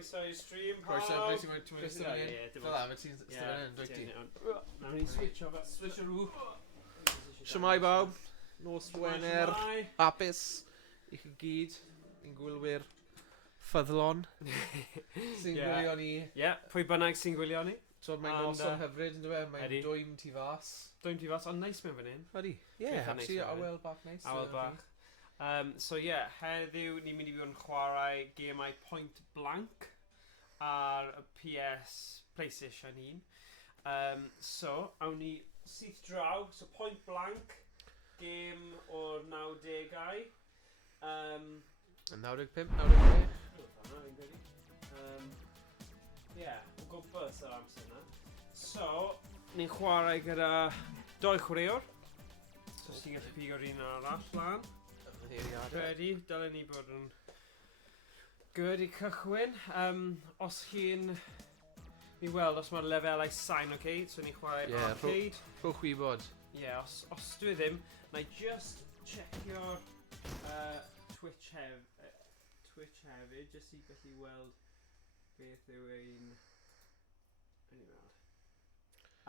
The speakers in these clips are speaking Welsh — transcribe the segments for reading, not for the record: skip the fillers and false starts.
Croeso i stream, pawb. Croeso, ble ti'n mynd i ystod yn un? Fel am, ti'n ystod yn un, dweud ti? Na, ni'n switch o fe. Switch o rŵ. Siamai bawb, nos Wener, hapus i chi gyd, i'n gwylwyr ffyddlon sy'n gwylio ni. Ie, pwy bynnag sy'n gwylio ni. So mae'n noson hyfryd, yn dweud, mae'n dwym tu fas. Dwym tu fas, ond neis mewn fan hyn. Ydy, ie, actually, awel bach neis. Awel bach. So ie, heddiw ni'n mynd i fod yn chwarae gemau point blank ar y PlayStation 1. So, awn ni syth draw, so point blank, gêm o'r 90au. 95, 96. Ie, o gwmpas yr amser yna. So, ni'n chwarae gyda 2 chwaraewr. So, os ti'n gallu pigo'r un arall lan. Credu, dylen ni bod yn good i cychwyn. Os chi'n... Ni weld os mae'r lefelau sain, oce? So, ni'n chwarae arcade. Rhowch fi bod. Ie, os dwi ddim, na I just checkio'r Twitch hefyd, just i gallu weld beth yw ein...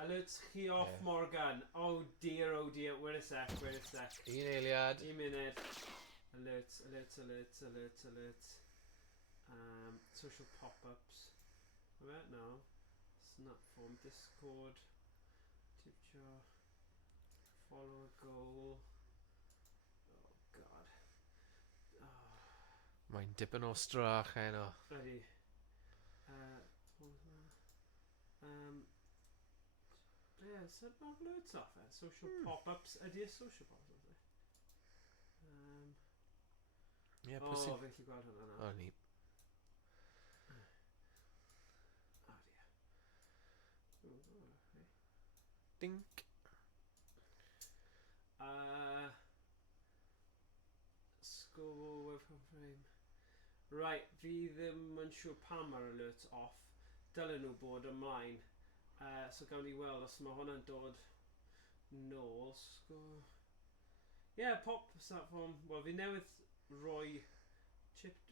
Alerts chi off, Morgan. Oh dear, wait a sec. Un eiliad. 1 munud. Alerts. Social pop-ups. No. Snapform, Discord. Tip jar. Follow a goal. Oh god. Mae'n dipyn o strach heno. Ready. Yeah, sut mae'r alerts off e? Social pop-ups. Ydy'r social pop-ups? Ie, pwysig. O, fe chi gweld hwnna na. O, ni. Dink. Score web frame. Right, fi ddim yn siŵr pam mae'r alerts off. Dylen nhw bod ymlaen. So gawn ni weld os mae hwnna'n dod nôl. Pop platform. Wel, fi newydd roi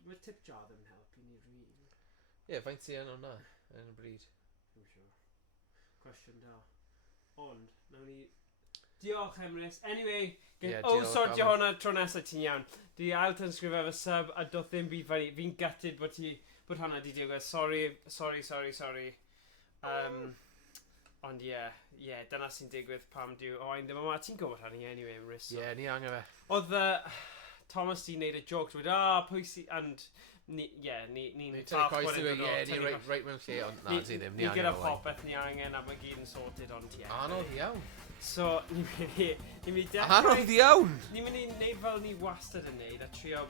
mae tip jar ddim yn helpu ni rili. Ie, faint sy'n hwnna yn y bryd? Dwi'n siŵr. Cwestiwn da. Ond, nawn ni... Diolch, Emrys. Anyway, sortio hwnna tro nesaf ti'n iawn. Di ail transgrifo efo sub a doedd ddim byd fan i. Fi'n gutted bod hwnna di digwydd. Sorry. Ond dyna sy'n digwydd pam diw. O, ein ddim yma, ti'n gwybod hynny anyway, Emrys. Ie, ni angen fe. Oedd Thomas di wneud y joke, dweud, pwysi, and ni'n falch bod e'n dod o. Ni reit mewn lle, ond na, ti ddim, ni angen ni gyda popeth ni angen, a mae gyd yn sorted, ond ie. Anodd iawn. So, ni'n mynd i dechrau... Anodd iawn! Ni'n mynd i wneud fel ni wastad yn wneud, a trio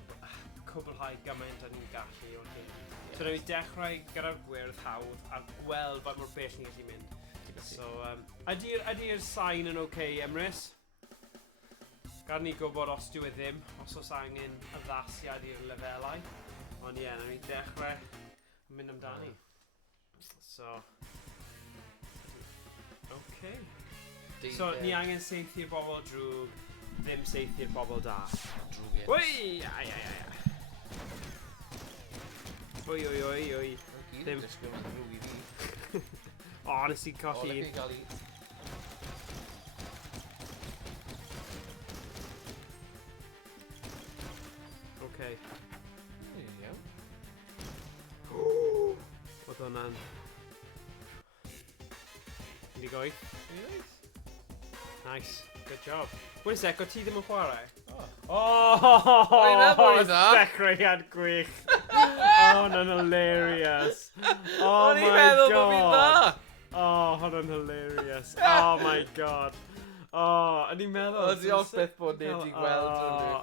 cwblhau gymaint a ni'n gallu o'r hyn. So, ni'n mynd i dechrau gyda'r gwyrdd hawdd, a gweld faint mor bell ni'n gallu mynd. So, ydy'r sain yn oce, Emrys? Gan ni gwybod os dwi ddim, os oes angen addasiad i'r lefelau. Ond ie, nawn ni dechrau mynd amdani. So, oce. So, ni angen seithi'r bobl drwg, ddim seithi'r bobl da. Drwg e. Wy! Oi. Ddim ddysgu yn drwg i fi. O, nes i colli. O, lech chi gael i... Oce. Iawn. Oedd hwnna'n... Hindi goeth. Nice. Good job. Wait a sec, o ti ddim yn chwarae? O'n i'n meddwl bod dda. Dechreuad gwych. Oh, hwnna'n hilarious. Oh my god. O'n i'n meddwl bod fi'n dda. Oh, hwnna'n hilarious. Oh my god. Oh, o'n i'n meddwl... O'n diolch beth bod ni wedi gweld hwnnw.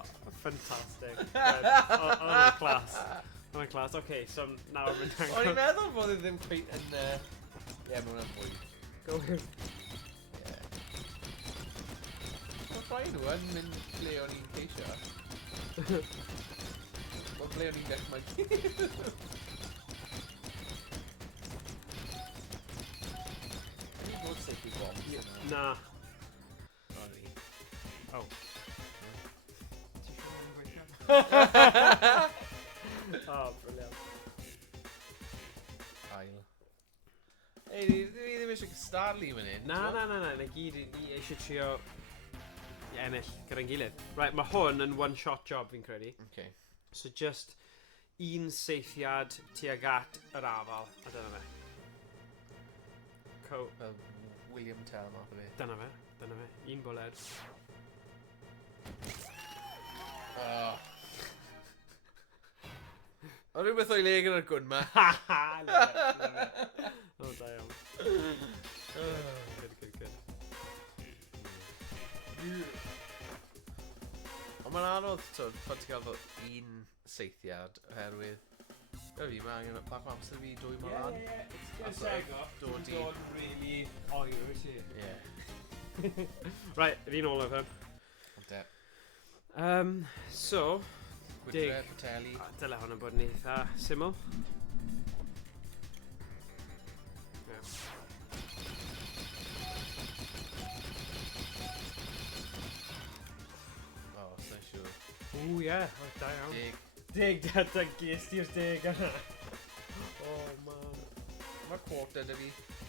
Fantastic. O'n i'n class. O'n i'n class. Okay, so nawr mynd angen... O'n i'n meddwl bod ni ddim cweit yn... Ie, mae hwnna'n fwy. Go ahead. Mae rhai nhw yn mynd ble o'n i'n ceisio. Mae ble o'n i'n dechrau. Ni'n bod safety bombs. Na. Oh. Oh, brilliant. ail. Ei, ni ddim eisiau gystadlu fan hyn. Na, na gyd ni eisiau trio ennill gyda'n gilydd. Right, mae hwn yn one-shot job fi'n credu. Okay. So just un seithiad tuag at yr afal, a dyna fe. William Tell math o fe. Dyna fe. Un bwled. O rhywbeth o'i le gyda'r gwn ma. Love it. O, da iawn. Good. Ond mae'n anodd, pan ti'n cael fel un seithiad, oherwydd... Fe fi, mae angen bach o amser fi dwy mor lan. It's gonna dod really oer, wyt ti? Right, yr un olaf hyn. So... Gwydre, pateli. Dyle hwn yn bod yn eitha syml. O, sa'n siŵr. Ww, ie, da iawn. Dig. Da ges ti'r dig yna. Oh, man. Mae quarter da fi.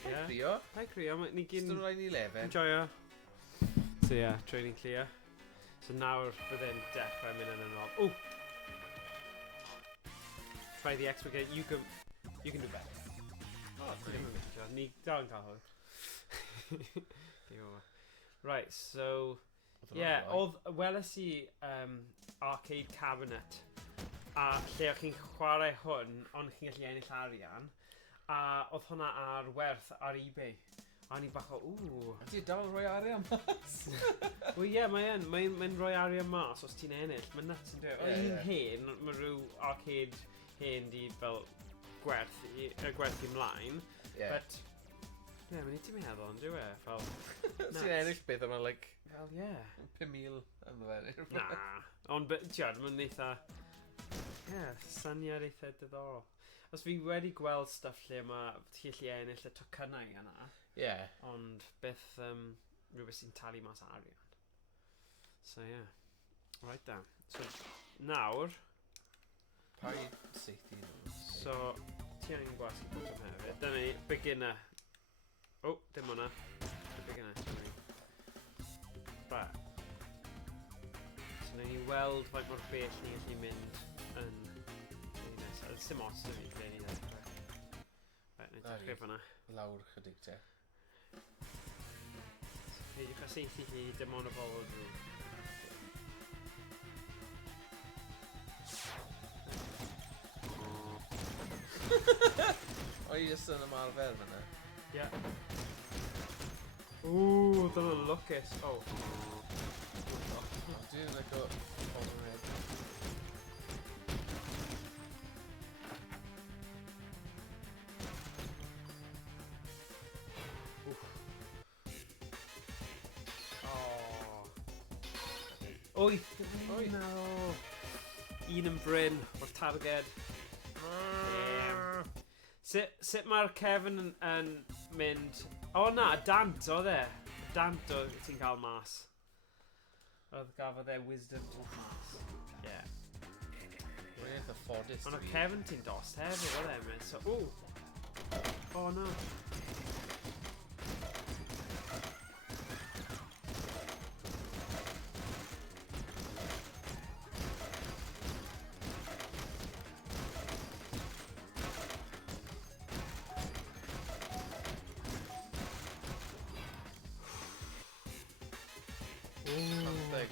Ie. Crio. Hai Crio, ni gyn... Stod rhaid ni lefen. Enjoyo. So yeah, training clear. So nawr byddai'n dechrau mynd yn ôl. Ooh! Try the X again. You can do better. Oh, great. Ni dal yn cael hwn. Right, so... Yeah, oedd weles I arcade cabinet a lle o'ch chi'n chwarae hwn ond chi'n gallu ennill arian a oedd hwnna ar werth ar eBay a ni bach o Ydy dal rhoi arian mas? Wel ie, mae'n rhoi arian mas os ti'n ennill, mae'n nuts yn dweud. Un hen, mae rhyw arcade hen di fel gwerthu ymlaen, but ie, mae'n i ti'n meddwl yn dweud fel... Ti'n ennill beth yma, like... Wel, ie. 5,000 yn dweud. Na, ond tiad, mae'n eitha... Ie, syniad eitha diddorol. Os fi wedi gweld stuff lle mae ti'n gallu ennill y tocynnau yna, ond beth rhywbeth sy'n talu mas arian. So, yeah. Right down. So, nawr... Pa i seithi nhw? So, ti angen gwasgu bod am hefyd. Dyna ni, beginner. O, dim hwnna. Beginner. Right. So, ni weld faint mor bell ni gallu mynd yn... Sim os ydw i ble ni ddechrau. Right, ni'n dechrau fyna. Lawr chydig te. Peidiwch â seithi chi dim ond y bobl drwy. O i jyst yn ymarfer fyna? Ie. Ooh, dyna'n lwcus. Oh. Dwi'n like o overhead. Oi! No! Un yn bryn o'r targed. Sut mae'r Kevin yn mynd... O na, dant oedd e. Dant oedd ti'n cael mas. Oedd gafodd e wisdom to mas. Ie. Mae'n eitha ffodus. Ond o Kevin ti'n dost hefyd oedd e mynd. So, ww! O no.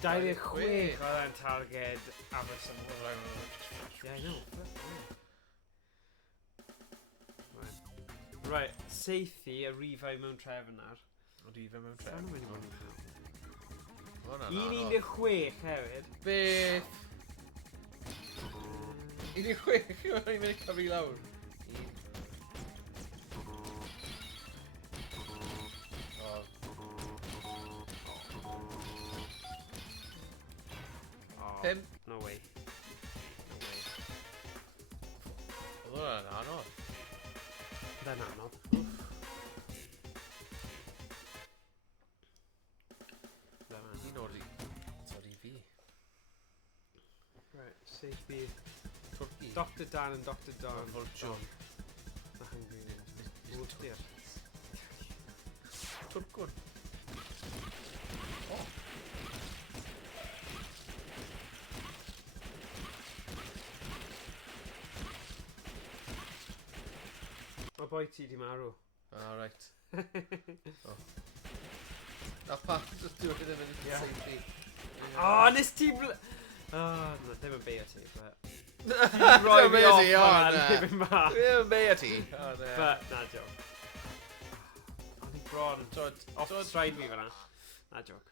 Dau chwech oedd e'n targed Aberystwyth. Yeah, I know. Right, seithi y rifau mewn trefn ar. O rifau mewn trefn? Un 16 hefyd. Beth? 16? Mae'n mynd i cyfu lawr. Pum? No way. Oedd hwnna'n anodd. Fe'n anodd. Un o'r fi. Right, seithi. Twrci. Dr Dan and Dr Don. John. Mae hungry. Wrth dir. Twrcwn. O! Mae boi ti di marw. Oh, right. Oh. Na pa, dwi'n ddim yn safety. O, nes ti... O, na, ddim yn beio ti, but... Roi fi off fan, na. ddim yn ma. Dwi'n yn beio ti. But, na, joke. O'n i bron. Off stride fi fanna. Na, joke.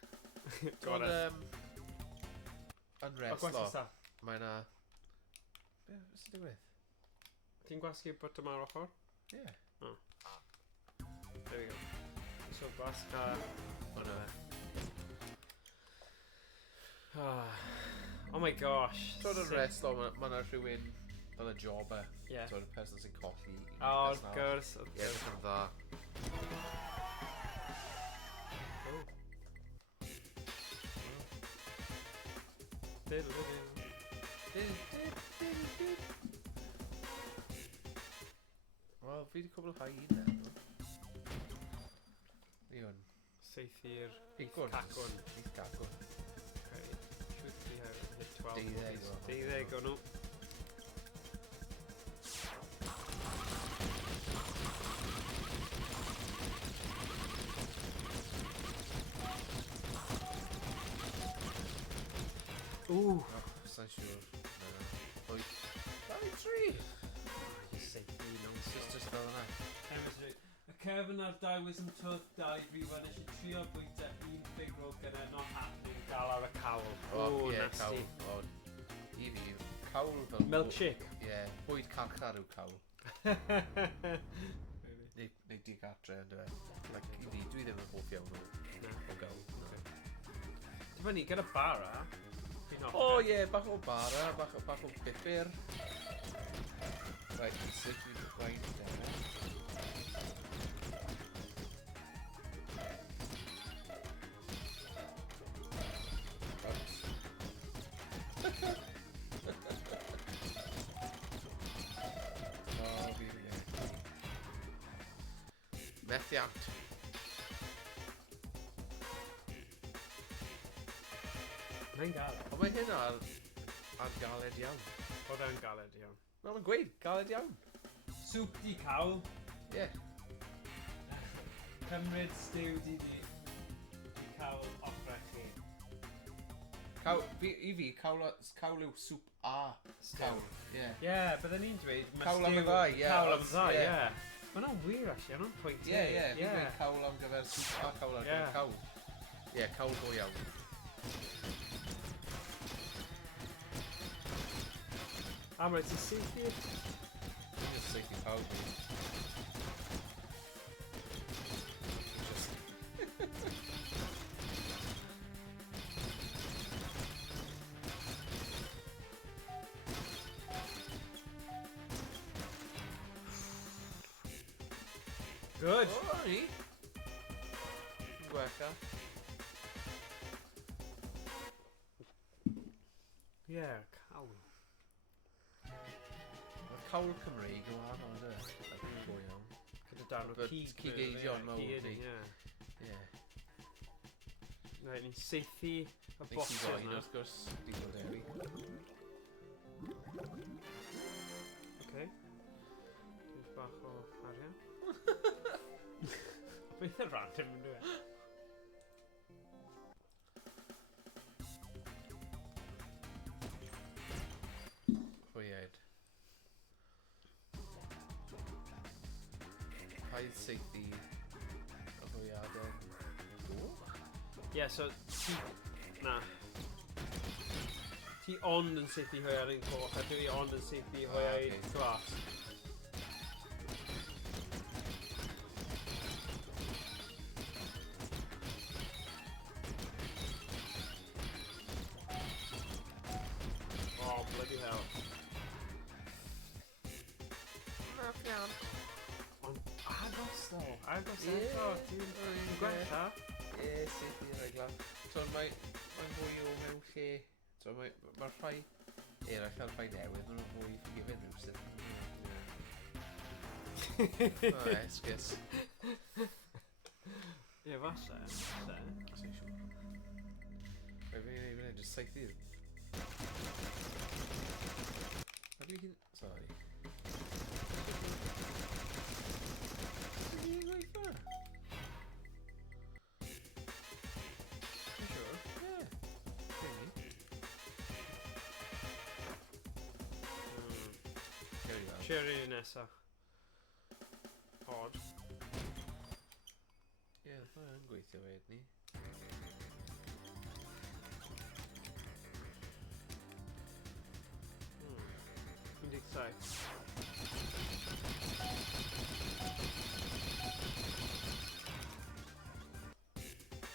Dwi'n yn reslo. Mae na... Be, sy'n digwydd? Ti'n gwasgu bwt yma'r ochr? Ie. Oh. There we go. So, gwasga... O na. Oh my gosh. Dwi'n yn reslo, mae na rhywun yn y job e. Yeah. Dwi'n y person sy'n colli. O, wrth gwrs. Ie, dwi'n yn dda. Wel, fi wedi cwblhau un e. Iwn. Seithi'r Cacwn. cacwn. Bydd cacwn. Okay. Should we have hit 12? Deuddeg o. Deuddeg o nhw. Ooh. Sa'n siŵr. Oed. 23! Seithi nonsense. Just fel yna. Chemistry. Y cefn ar dau wisdom tooth, dau fi wan eisiau trio bwyta un big roll gyda not happening gal ar y cawl. O, ie, nasty. cawl. I fi, cawl fel... Milkshake. Ie, bwyd carchar yw cawl. Neu digatre, ynddo fe. Like, I fi, dwi ddim yn hoff iawn o gawl. Ti'n fyny, gyda bara. O ie, bach o bara, bach o bipur. Right, sut dwi'n gwaith dyna. Methiant. Mae'n galed. Ond mae hyn ar galed iawn. Oedd e'n galed iawn. No, mae'n gweud, galed iawn. Soup di cawl. Ie. Cymryd stew di cawl opera chi. I fi, cawl yw swp a cawl. Ie. Ie, byddwn ni'n dweud... Cawl am y ddau, ie. Cawl am y ddau, ie. Mae'n o'n wir, actually, mae'n o'n pwynt. Ie, ie. Fi'n dweud cawl am gyfer swp a cawl ar gyfer cawl. Ie, cawl go iawn. Am rhaid ti seithi? Dwi'n just seithi pawb. Good. O, ni. Gwella. Ie, cawl. Mae'r cawl Cymraeg o ar ond e. A dwi'n go iawn. Gyda dan o cig. Cigeidion mawr ni. Ie. Right, ni'n seithi y Neis i bocsio roed, yna. wrth gwrs, digon deri. Okay. Dwi'n bach o arian. Beth y random yn dweud? Hwyd. Paid seithi y hwyadau. Ie, so ti... Na. Ti ond yn seithi hwy ar un coch, a dwi ond yn seithi hwy ar un glas. Oh, bloody hell. Ond agos ddo, agos eto, ti'n gwella? Ie, seithi y regla. So mae'n fwy o mewn lle. So mae'r rhai eraill ar rhai newydd, maen nhw'n fwy ffugifed rhywsyd. O, esgus. Ie, falle. Sa'n siŵr. Fe fi'n ei wneud, jyst saethu. Rhaid i hyn... Sorry. Fi'n gweithio? Fi'n siŵr? Ie. Fi'n Cherry nesa. Odd. Ie, mae'n gweithio wed ni.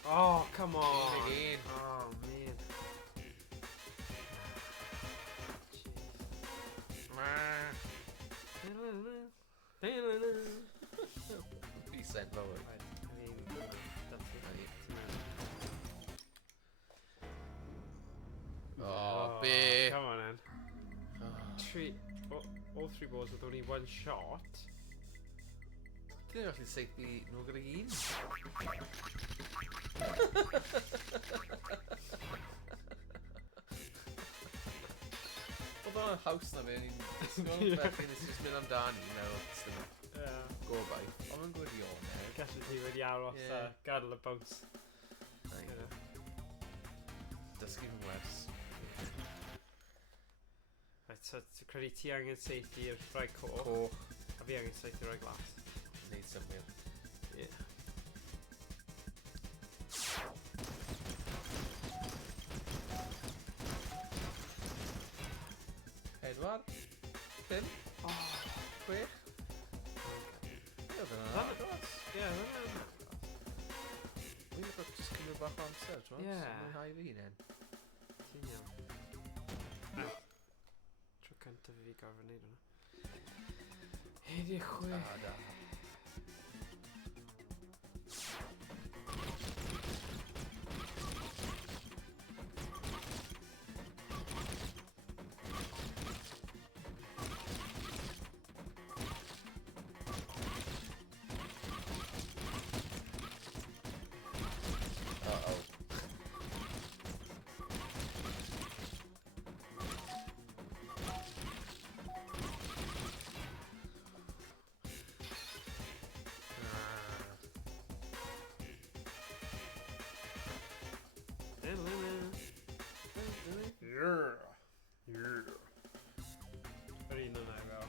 Oh, come on. Again. Oh, man. Fi sent fawr. Oh, be. Come on, then. All three balls with only one shot. Dwi'n gallu saethu nhw gyda un. Oedd o'n haws na fe, ni'n ysgol, felly nes i jyst mynd amdani, meddwl, sy'n gobaith. Ond yn gwirion, Gallu ti wedi aros a gadael y bounce. Dysgu fy wers. Right, so credu ti angen saethu'r rai coch. Coch. A fi angen saethu'r rai glas. Neud symwyr. Ie. Pedwar. 5. 6. Ie, oedd yna agos. Ie, hwnna. Wy'n bod jyst cymryd bach o amser, ti'n Ie. mwynhau fi hunain. Ti'n iawn. Tro cyntaf i fi gorfod wneud hwnna. Heddiw chwe. Da. Yr un yna i fel.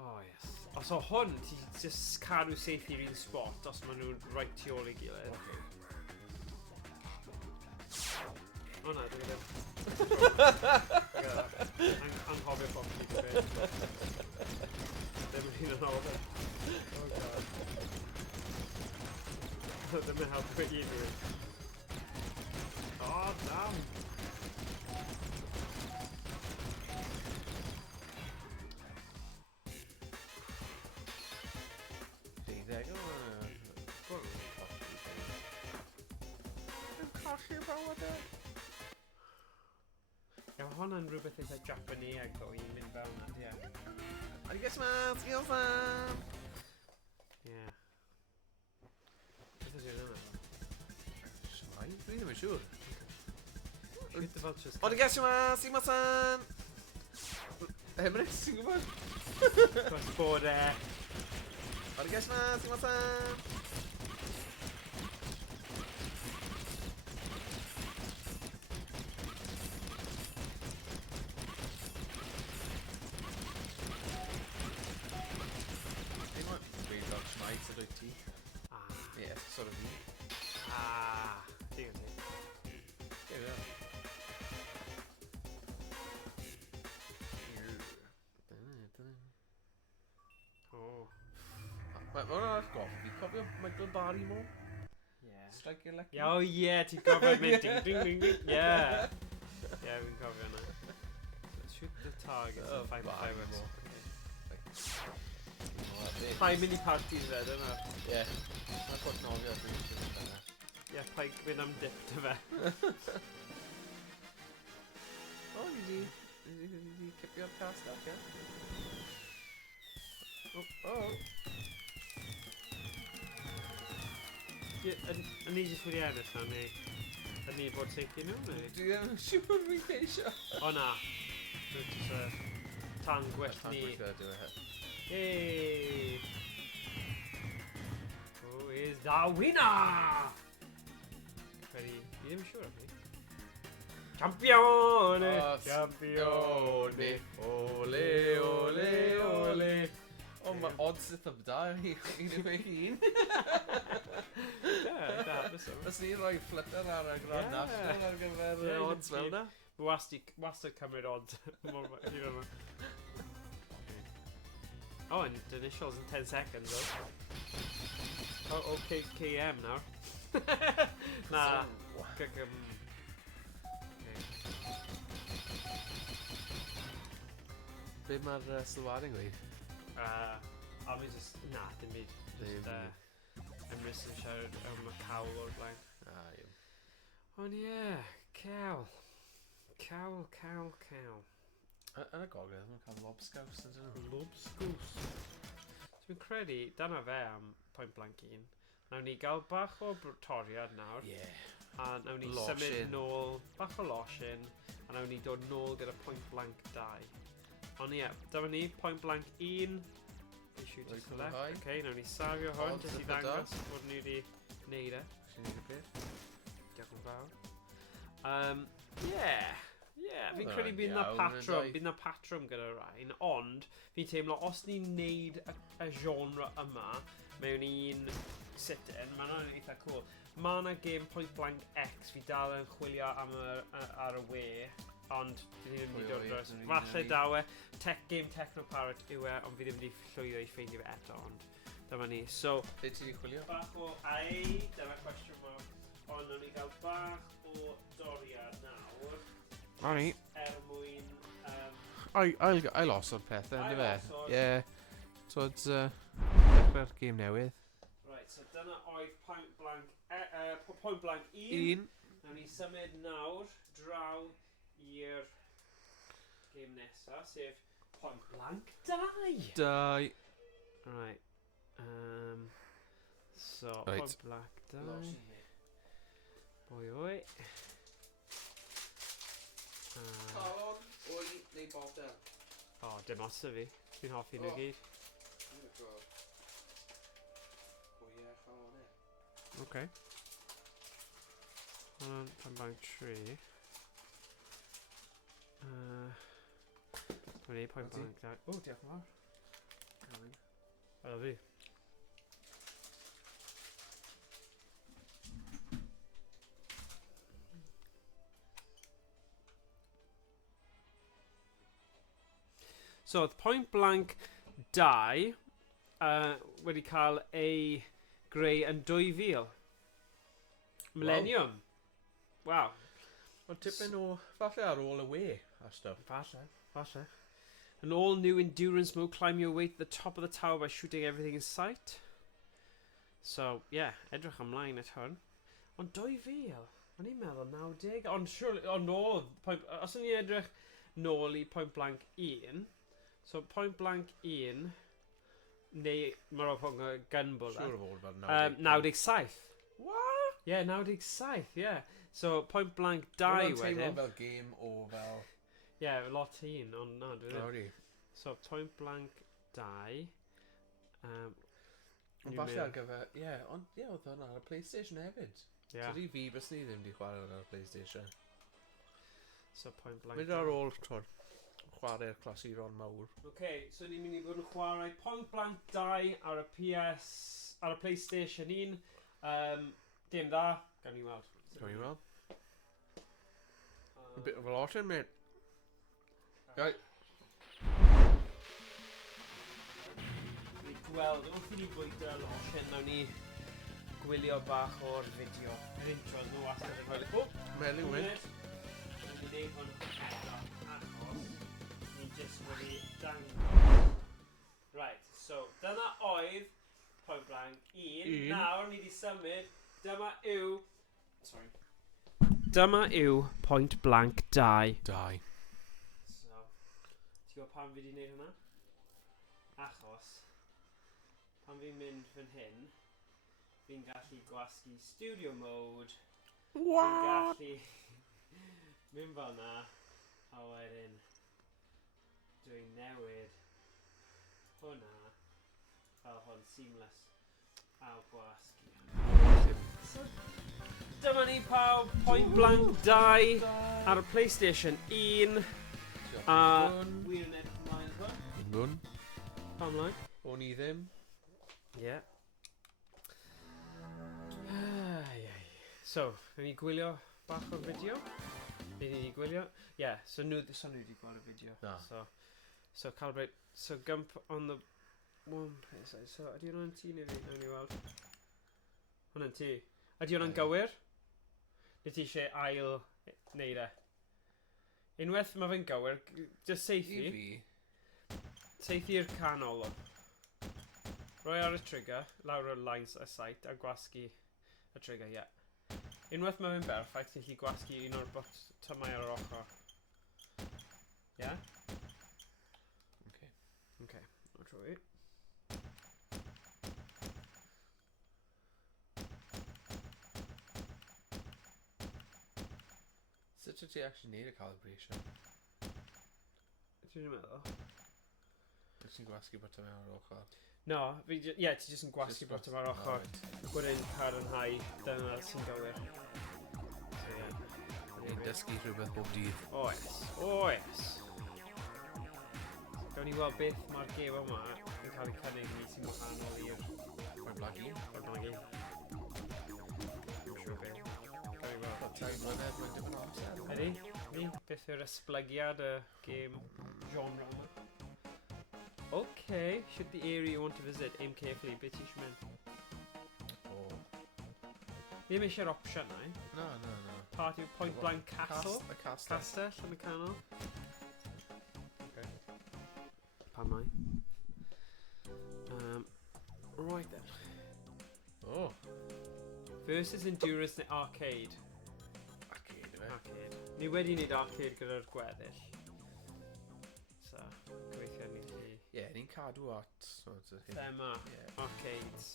Oh, yes. Os o hwn, ti just cadw safe i'r un spot os maen nhw'n right tu ôl i gilydd. O na, dwi'n gwybod. Anghofio properly gyda. Ddim yn un yn ôl. Oh god. Ddim yn helpu i gyd. Oh, damn. Colli'r bywyd e? Ie, mae hwnna'n rhywbeth eitha Japaneeg o i'n mynd fel yna, ie. Arigashimasu, Gil-san! Ie. Beth ydyn nhw? Siamai? Dwi ddim yn siŵr. Shoot the vultures. Arigashimasu, Ima-san! Emrys, ti'n gwybod? Gos bod e. Arigashimasu, Ima-san! Yes, sort of me. Digon ti. Yeah. Oh. Mae'n atgoffa fi, cofio Michael Barrymore? Yeah. Strike your lucky. Oh yeah, ti'n gofio mynd ding ding ding ding. Yeah. Yeah, fi'n cofio yna. Shoot the target and find the fireworks. 5 mini parties fed yna. Ie. Mae'n bod nofio dwi'n siŵr yna. Ie, paid mynd am dip dy fe. O, easy. Di cipio'r cast ac, ie? Yn ni jyst wedi ennill na, neu? Yn ni bod teithio nhw, neu? Dwi ddim yn siŵr fi'n ceisio. O na. Dwi'n jyst tan gwell ni. Hey! Who is the winner? Ready? Fi ddim yn siŵr am ni. Campione! Campione! Ole, ole, ole. O, mae odds eitha da i ddim ei hun. Ys ni'n rhoi flitter ar y Grand National ar gyfer odds fel na? Wastad cymryd odds. Oh, and the initials in 10 seconds, though. Oh, okay, KM now. Nah. Be mae'r sylwadau'n gweud? A fi just... Na, dim byd. Just, Emrys yn siarad am y cawl o'r blaen. Ie. Ond ie, cawl. Cawl. Yn y gogledd, mae'n cael lobscouse, ydyn nhw? Lobscouse. Dwi'n credu, dyna fe am Point Blank 1. Nawn ni gael bach o toriad nawr. Ie. A nawn ni symud nôl, bach o losin, a nawn ni dod nôl gyda Point Blank 2. Ond ie, dyma ni, Point Blank 1. Issue to select. Okay, nawn ni safio hwn, jyst i ddangos bod ni wedi neud e. Sy'n neud y peth. Diolch yn fawr. Fi'n credu bydd na patrwm gyda rhain, ond fi'n teimlo os ni'n neud y genre yma mewn un sit-in, mae'n eitha cool. Mae yna game Point Blank X, fi dal yn chwilio am ar y we, ond fi ddim wedi dod dros. Falle dawe, game Technoparrot yw e, ond fi ddim wedi llwyddo i ffeindio fe eto, ond dyma ni. So, be ti wedi chwilio? Bach o dyna cwestiwn mawr, ond nawn ni gael bach o doriad nawr. Oni. Mwyn... I'll osod pethau, ynddo fe? Ie. So, it's dechrau'r game newydd. Right, so dyna oedd Point Blank 1. Nawn ni symud nawr draw i'r game nesaf, sef Point Blank 2. Right. So, Point Blank 2. Oi. Calon, oi, neu bobl. O, dim os y fi. Fi'n hoffi nhw gyd. O ie, calon e. Okay. Point Blank 3. Dwi'n ei Point Blank 2. O, diolch yn fawr. Wel fi. So, oedd Point Blank 2 wedi cael ei greu yn 2000. Millennium. Wow. Ond tipyn o, falle ar ôl y we, a stuff. Falle. An all-new endurance mode, climb your way to the top of the tower by shooting everything in sight. So, yeah, edrych ymlaen at hwn. Ond 2000? O'n i'n meddwl 90. Ond os o'n i edrych nôl i Point Blank 1, so Point Blank 1, neu mae'r hwn gunbull. Siwr o fod fel 97. What? Yeah, 97, yeah. So Point Blank 2 wedyn. Mae'n teimlo fel game o fel... Yeah, lot un, ond na, dwi'n ddim. So Point Blank 2. Ond falle ar gyfer... Ie, ond ie, oedd hwnna ar y PlayStation hefyd. Yeah. So di fi, bys ni ddim di chwarae ar y PlayStation. So Point Blank 2. Mynd ar ôl, chwarae'r clasuron mawr. Okay, so ni'n mynd i fod yn chwarae Point Blank 2 ar y PlayStation 1. Dim da, gan i weld. Gan i weld. A bit of a lotion, mate. Right. Gweld, wrth i ni bwyta lotion, nawn ni gwylio bach o'r fideo. Yr intro, nhw wastad yn rhoi... O! Meli, wyn. Nawn ni neud hwn achos ni jyst wedi dangos. Right, so dyna oedd Point Blank 1. Nawr ni wedi symud. Dyma yw Point Blank 2. 2. So, Ti'n gwybod pam fi wedi gwneud hwnna? Achos, pan fi'n mynd fan hyn, fi'n gallu gwasgu studio mode. Fi'n gallu mynd fel na, a wedyn dwi'n newid hwnna fel hwn seamless a gwasgu. So, dyma ni pawb, Point Blank 2 ar y PlayStation 1. A wir yn edrych ymlaen as well. Nwn. Pa ymlaen? O'n i ddim. Ie. So, rydyn ni gwylio bach o'r fideo. Rydyn ni gwylio. Ie, so nhw wedi gweld y fideo. Na. So calibrate. So gump on the one place. So, ydy hwnna'n ti neu fi? Nawn ni weld. Hwnna'n ti. Ydy hwnna'n gywir? Neu ti eisiau ail neud e? Unwaith mae fe'n gywir, just seithi. I fi. Seithi'r canol o. Roi ar y trigger, lawr o'r lines y sight a gwasgu y trigger, ie. Unwaith mae fe'n berffaith, ti'n gallu gwasgu un o'r botymau ar yr ochr. Ie? Ok, o trwy. Sut wyt ti actually neud y calibration? Dwi'n meddwl? Wyt ti'n gwasgu botymau ar yr ochr? No, ti jyst yn gwasgu botymau ar yr ochr. Gwydyn cadarnhau, dyna sy'n gywir. So, ie. Ni'n dysgu rhywbeth bob dydd. Oes. Gawn ni weld beth mae'r gêm yma yn cael ei cynnig ni sy'n wahanol i'r Point Blank 1. Point Blank 1. Dwi'n siŵr beth. Gawn ni weld. Tair mlynedd mae'n dim yn amser. Ydy? Ni? Beth yw'r esblygiad y gêm genre yma? Okay, should the area you want to visit aim carefully, beth ti eisiau mynd? Ddim eisiau'r opsiwn na, No. Part of Point Blank Castle? Y castell. Castell yn y canol? Okay. Pan mai? Right then. Versus Endurance neu Arcade? Arcade. Ni wedi wneud arcade gyda'r gweddill. So, gobeithio ni chi... Ie, ni'n cadw at... Thema, arcades.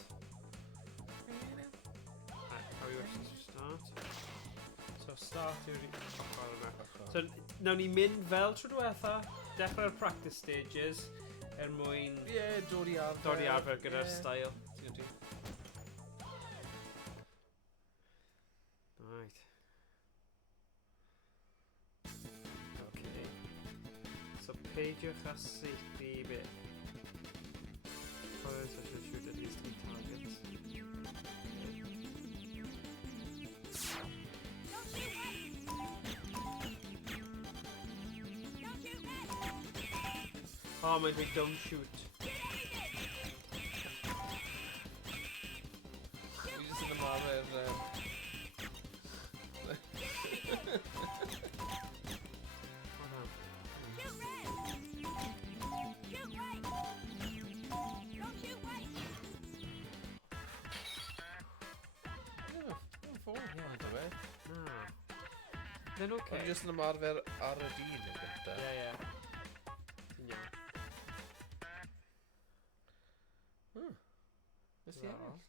How you wish to start? So start yw'r ochr yna. So, nawn ni mynd fel tro diwetha, dechrau'r practice stages, mwyn... Ie, dod i arfer gyda'r style. Right. Okay. So peidiwch a seithi bit. Colors I should shoot at least 3 targets. Oh, mae'n dweud don't shoot. Fi jyst yn ymarfer... Then okay. Ond jyst yn ymarfer ar y dyn yn gynta. Ie. Ti'n iawn. Nes i ennill?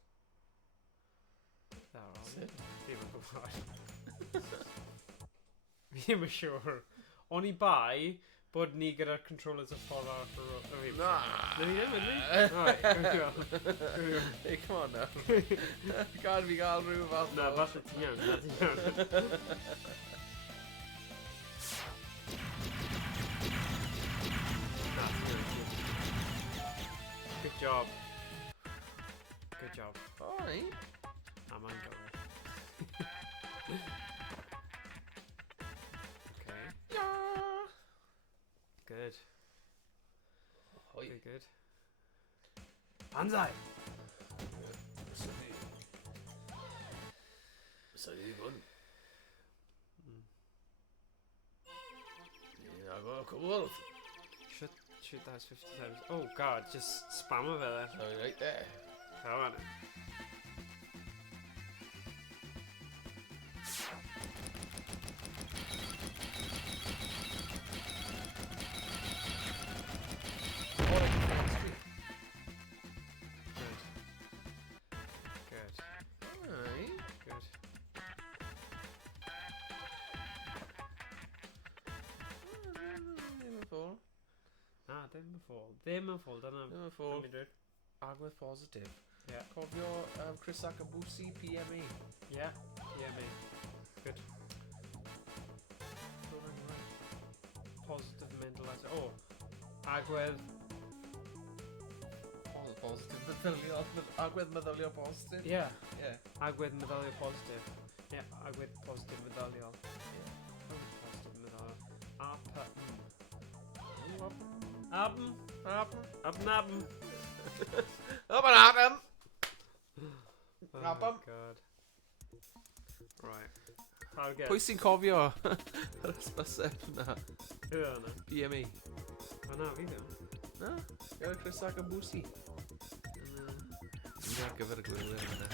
Sut? Ddim yn gwybod. Fi ddim yn siwr. O'n i bai bod ni gyda'r controllers y ffordd ar y fi. Na! Na ni ddim, ydy? Alright, Hey, come on now. Gad fi gael rhyw fath. Na, falle ti'n iawn. Good job. Good job. O, ni? I'm on go. Okay. Yeah. Good. Hoi. Good. Banzai! Fysa ni hwn. Ni'n agor cwbl. Shoot that 50 times. Oh god, just spam of it there. So, right there. Come on. Na, ddim yn ffôl. Ddim yn ffôl, dyna. Ddim yn ffôl. Agwedd positif. Yeah. Cofio Chris Akabusi, PME. Yeah, PME. Good. Positive mental. Oh, agwedd. Positif meddyliol. Agwedd meddyliol positif. Yeah. Yeah. Agwedd meddyliol positif. Yeah, agwedd positif meddyliol. Yeah. Positif meddyliol. Abn. Abnabn. Abnabn. Oh Abnabn. god. Right. How'd get? Pwy sy'n cofio yr ysbyseb na? Yna. PME. O na, fi ddim. Na? Gyda Chris Akabusi. Dwi'n ar gyfer y gwylwyr yna.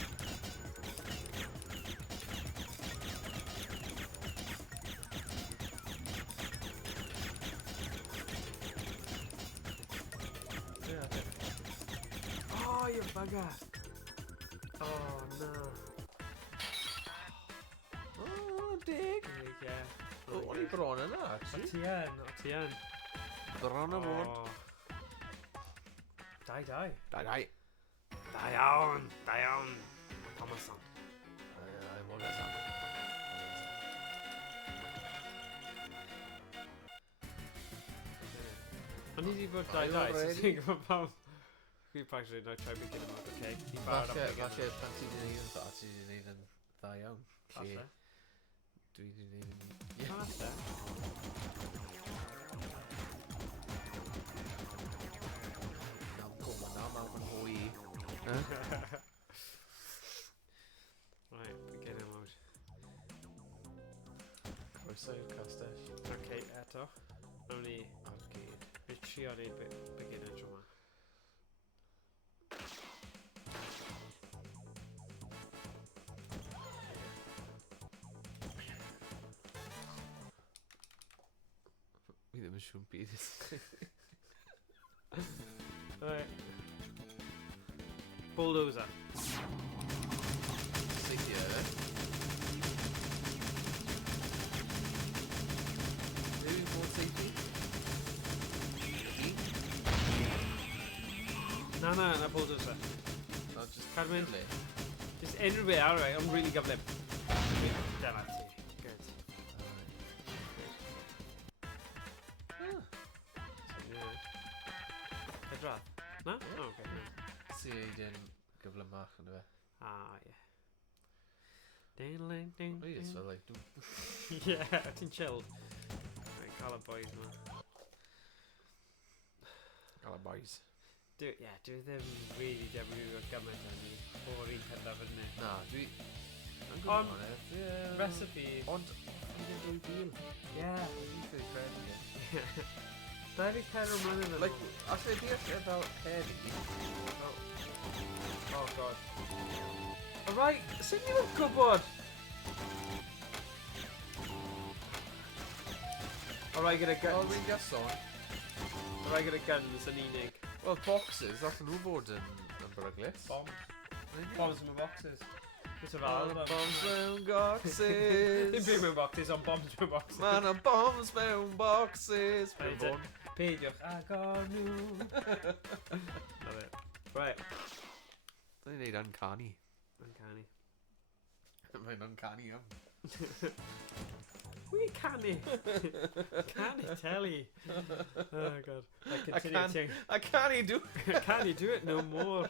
Oh, you bugger. Oh, no. Oh, dig. Yeah. O'n i bron yna, O actually. ti yn. Bron o fod. Dau. Dai. Da iawn. Thomason. Dai, mwyn esan. O'n i wedi bod Are you so ready? ti'n gwybod pam... Fi actually no try begin yma, okay? Ti'n barod am begin Falle, pan ti wedi gwneud yn dda, ti wedi gwneud yn dda iawn. Falle. Dwi wedi gwneud yn... Falle. Na mawr yn hwy. Right, begin mode. Croeso i'r castell. Okay, eto. Nawn ni... Arcade. Fi trio neud begin y tro yma. Fi ddim yn siŵr byd. Right. Bulldozer. Seidio, e? Yw bod seidio? Na bulldozer. No, just Carmen. gyfle. Just unrhyw alright, I'm really gyflym. Dyna ti. Good. Hydrad? Na? Yeah. Oh, okay. Si eidyn gyflymach yn y fe. Ah, yeah. Ding, ding, Fi just ding. fel, like, Yeah, ti'n chilled. Right, cael y boys ma. Gael y boys. Dwi ddim really defnyddio gymaint o'n ni o'r un pethau fyny. Na, dwi... Ond, yeah. Recipe. Ond, ond yn 2000. Yeah. Dwi'n ffydd credu, ie. 24 mlynedd yn Like, allai di allu fel Heddiw. Oh god. Alright, sy'n ni'n gwybod? Alright, gyda Wel, guns. fi'n gyson. Alright, gyda guns yn unig. Wel, boxes, allan nhw fod yn beryglus. Bombs. Bombs mewn boxes. It's a album. Bombs mewn boxes. Dim byd mewn boxes, ond bombs mewn boxes. Ma' 'na bombs mewn boxes. Right, peidiwch agor nhw. Love it. Right. Da ni'n neud uncanny. Uncanny. Mae'n uncanny iawn. We canny. Canny telly. Oh god. I can't do it. Can you do it no more?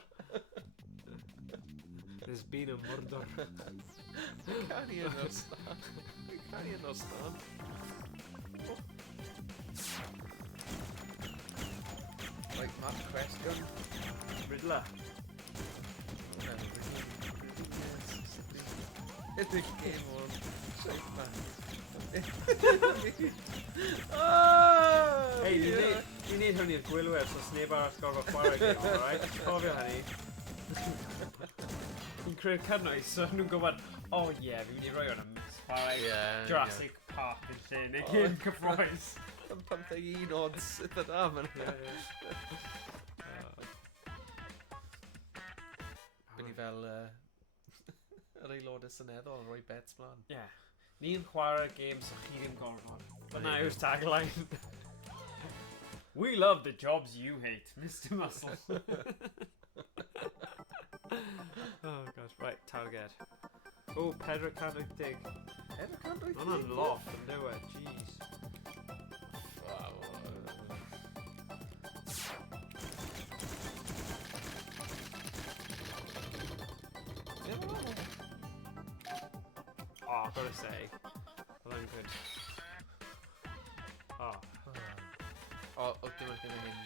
There's been a murder. Can't you understand? Can't you understand? Like Matt Question. Riddler. It's a game one. Shake man. Hey, you need hwnny i'r gwylwyr, so sneb arall gorfod chwarae game, alright? Cofio hynny. Fi'n creu'r cynnwys, so nhw'n gwybod, oh yeah, fi'n mynd i roi hwnna chwarae Jurassic Park yn lle, neu gym cyffroes. Yn 51 odds sydd yn am yn Bydd ni fel yr aelodau syneddol yn rhoi bets mlaen. Yeah. Ni'n chwarae'r game so chi ddim gorfod. Dyna yw'r tagline. We love the jobs you hate, Mr. Muscle. Oh gosh, right, target. Oh, Pedro can't dig. Pedro can't dig? On a loft and do it, jeez. Oh, I've got to say, well, I'm good. Oh. Dim ond ddim yn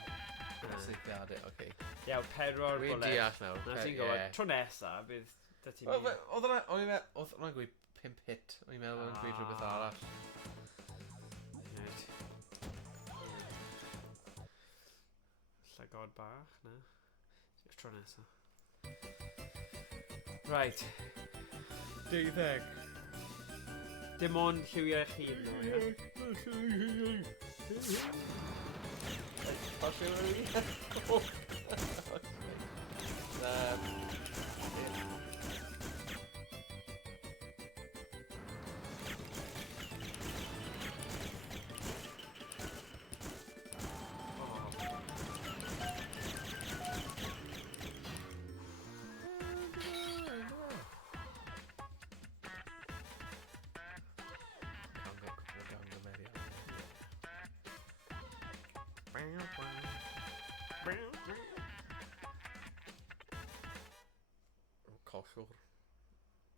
cysylltiadau, oce. Ie, Pedro o'r Wy'n bwlet. deall nawr. Na ti'n gwybod, tro nesa, bydd da ti'n mynd. Oedd hwnna'n gweud 5 hit, o'n i'n meddwl yn gweud rhywbeth arall. Right. Llygod bach, na? Tro nesa. Right. 12. Dim ond lliwiau eich hun nhw, ie? Pa lliw yw i?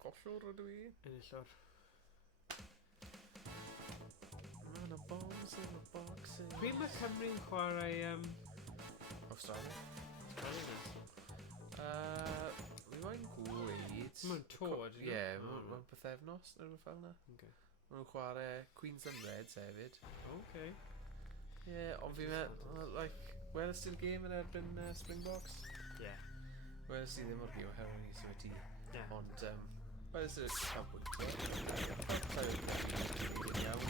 Collwr ydw i. Enillwr. Man o bombs in the boxing. Pryd mae Cymru'n chwarae Australia? Australia? Mi mae'n gweud... Mae'n tod, ie? Ie, mae'n bythefnos neu rhywbeth fel yna. Maen nhw'n chwarae Queens and Reds hefyd. Okay. Ie, ond fi'n meddwl, like, welys ti'r game yn erbyn Springboks? Ie. Welys ti ddim o'r game oherwydd ni sy'n ti. Ie. Ond, welys ti'r canbwyntio. Iawn.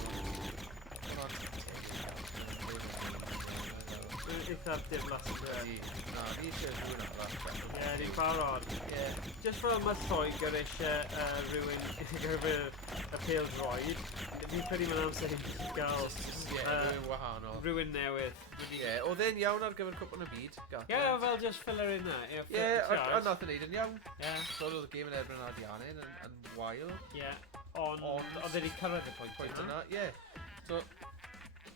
Dwi'n eithaf diflas y dweud. Na, ni eisiau rhywun arall. Ie, ni'n barod. Ie. Just fel mae Lloegr eisiau rhywun gyfer y pêl-droed, fi'n credu mae'n amser i gael rhywun wahanol. Rhywun newydd. Ie, oedd e'n iawn ar gyfer cwpl yn y byd. Ie, fel just filler in na. Ie, a nath yn neud yn iawn. Ie. So oedd y game yn erbyn Adianin yn wael. Ie, ond oedd wedi cyrraedd y pwynt yna. Ie. So,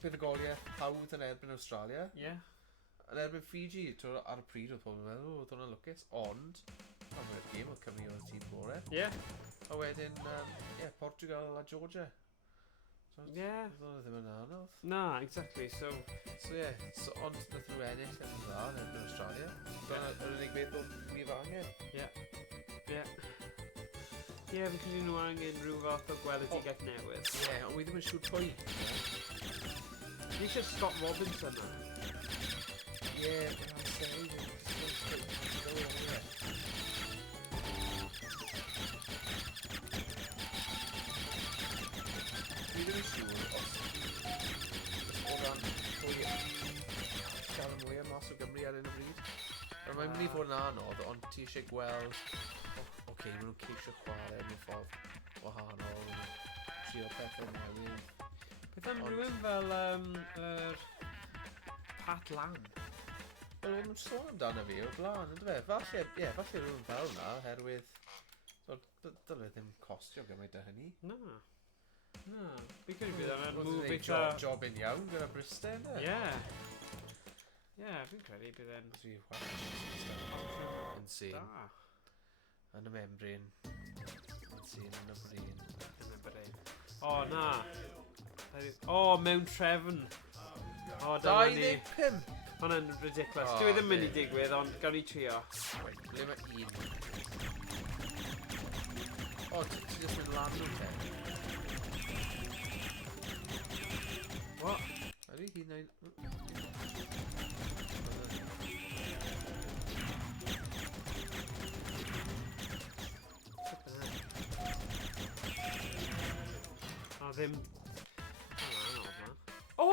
bydd y goliau hawdd yn erbyn Australia. Ie. Yn erbyn Fiji, ar y pryd oedd pobl yn meddwl, oedd hwnna'n lwcus, ond am wedi'r game oedd Cymru oedd tîm gore. Ie. A wedyn, Portugal a Georgia. Ie. Oedd hwnna ddim yn anodd. Na, exactly, so ie, ond nath nhw ennill yn dda yn erbyn Australia. Yr unig beth oedd wyf angen. Ie. Ie. Ie, fi'n credu nhw angen rhyw fath o gweledigaeth newydd. Ie, ond wy ddim yn siŵr pwy. Ni eisiau Scott Robinson na. Ie, mae'n amser i ddim. Dwi ddim yn siŵr os o ran pwy gael y mwyaf mas o Gymru ar un o bryd. Mae'n mynd i fod yn anodd, ond ti eisiau gweld oce, maen nhw'n ceisio chwarae mewn ffordd wahanol, trio pethau newydd. Beth am rhywun fel Pat Lam? Wel, o'n nhw'n sôn amdano fi o'r blaen, ynddo fe? Falle rhywun fel yna, oherwydd dyle ddim costio gymaint o hynny. Na. Fi'n credu bydd yna'n move eitha... Job yn iawn gyda Bristol, ynddo? Ie. Ie, fi'n credu bydd yn... Insane. Yn y membrane. Insane yn y brain. O, na. O, mewn trefn. O, 25! Hwna'n ridiculous. Dwi ddim mynd i digwydd, ond gawn ni trio. Ble mae un? O, ti jyst mynd lan nhw'n te? What? Ydy hi'n neud... O, ddim... O,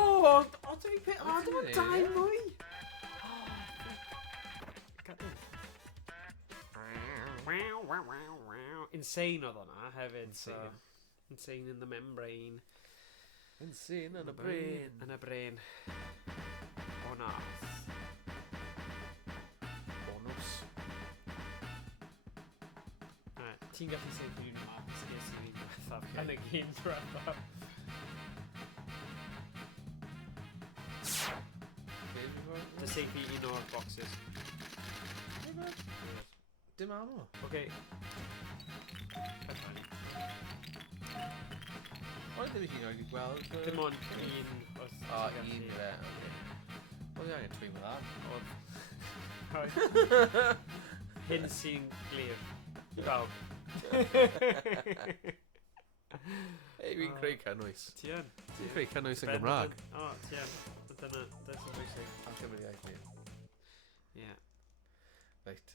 dwi'n fi... O, dwi'n dau mwy! Gadyn. Insane oedd hwnna, hefyd. Insane in the membrane. Insane yn y brain. Yn y brain. O, O na. Bonus. Ti'n gallu seithi un maps ges i fi'n diwethaf yn y gyn diwethaf. Dy seithi un o'r boxes. Dim ammo. Oce. Oedd ddim i chi'n oed i gweld? Dim ond un os O, un i fe. Oedd i angen twym o dda. Hyn sy'n glir. I bawb. Ei, fi'n creu cynnwys. Ti yn? Ti'n creu cynnwys yn Gymraeg. O, ti yn. Dyna sy'n bwysig. A Cymru iaith ni. Ie. Reit.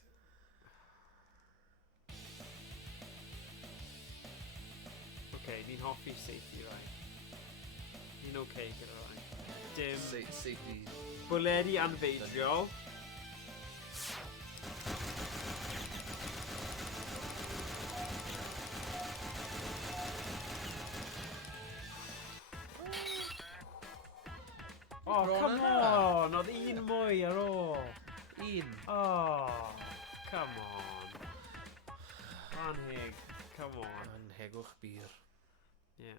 Oce, ni'n hoffi seithi rai. Ni'n oce gyda rai. Dim... Seithi. Bwleri anfeidriol. Oh, come on! Oedd un mwy ar ôl. Un. Oh, come on. Anheg, come on. Anhegwch bir. Ie.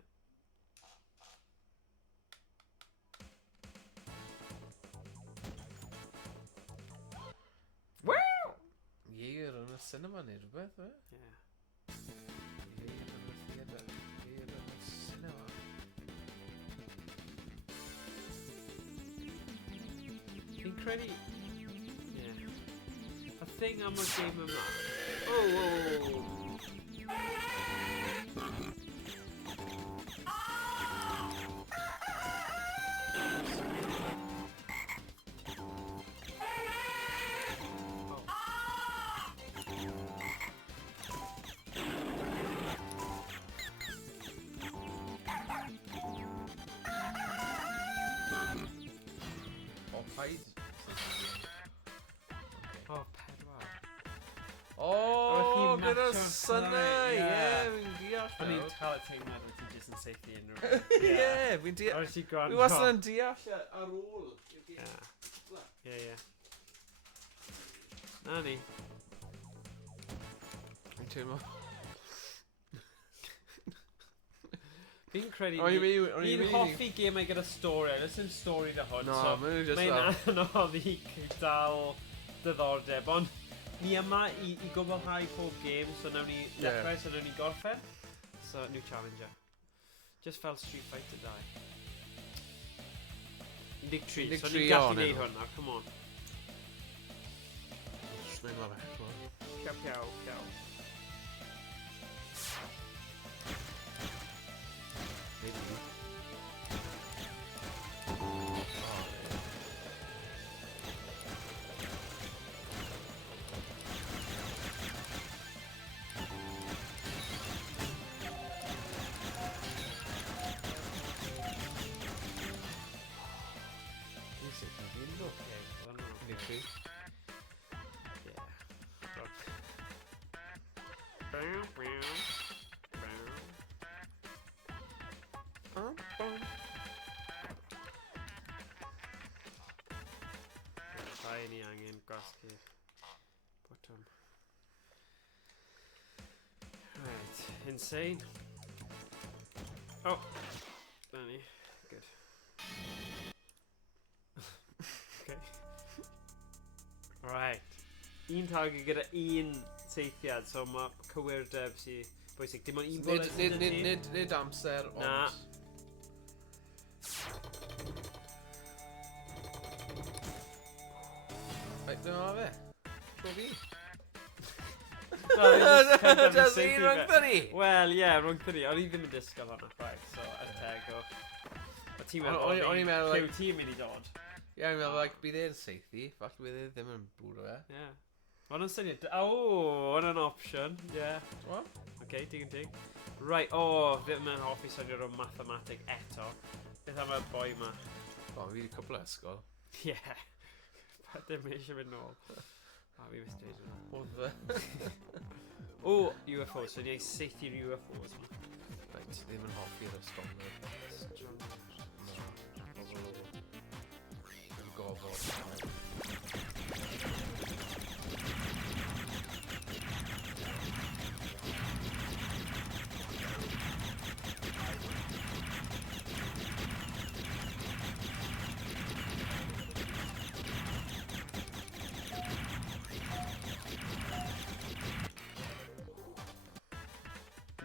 Wow! Ieir yn y cinema neu rhywbeth, fe? Ie. Ieir yn y theatr. Ieir yn y cinema. Fi'n credu... Ie. Y thing am y game yma... Oh! Paid. O, pedwar. O, gyda'r synnau! Ie, fi'n deall. O'n i'n cael y teimlad wyt ti jyst yn seithi unrhyw. Ie, fi'n deall. Oes ti gwrando? Fi wastad yn deall ar ôl. Ie. Na ni. Fi'n teimlo. Fi'n credu Ni'n hoffi gemau gyda stori. Does dim stori dy hwn. No, Mae'n anodd i dal diddordeb. Ond ni yma i gwblhau pob gêm. So nawn ni dechrau, so nawn ni gorffen. So, new challenger. Just fel Street Fighter 2. 13. So ni'n gallu neud hwnna. Come on. Sneg ma fe. Ciao. Rhaid ni angen gwasgu'r bottom. Right, insane. Oh, there ni. Good. Okay. Right. Un target gyda un teithiad, so mae cywirdeb sy'n bwysig. Dim ond un bullet sydd yn ti? Nid amser, ond... Na. Reit, dyma fe. Tro fi. Does he rhwng thynnu? Wel, ie, rhwng thynnu. O'n i ddim yn disgwyl hwnna, right, so, y tego. O ti'n meddwl, o'n i'n meddwl, cyw ti'n mynd i dod. Ie, o'n i'n meddwl, bydd e'n seithi, falle bydd e ddim yn bwrw e. Ie. Mae'n syniad, hwnna'n opsiwn, ie. What? Oce, dig. Right, ddim yn hoffi swnio o'r mathematig eto. Beth am y boi ma? O, fi wedi cwpl o ysgol. Ie. Dim eisiau mynd nôl. Fi wedi dweud yna. Oedd fe. UFOs, so ni'n seithi'r UFOs ma. Reit, ddim yn hoffi'r ysgol. Yn gofod.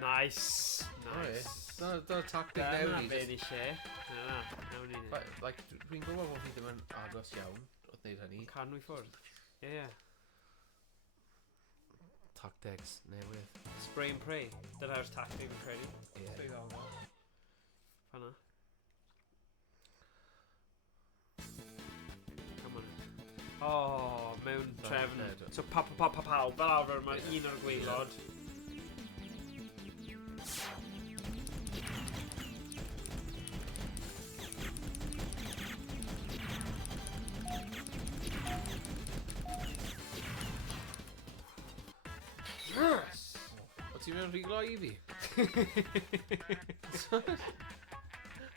Nice. Nice. Dyna'r tactic Dyna newn fe ni. ni lle. Dyna, nawn ni ni. Like, dwi'n gwybod bod fi ddim yn agos iawn wrth wneud hynny. Can nhw i ffwrdd. Ie. Tactics newydd. Spray and pray. Dyna'r tactic yn credu. Ie. Fanna. Come on. Oh, mewn trefn. So pawb, fel arfer, mae un o'r gwaelod. Yes! O ti'n mynd rhiglo i fi?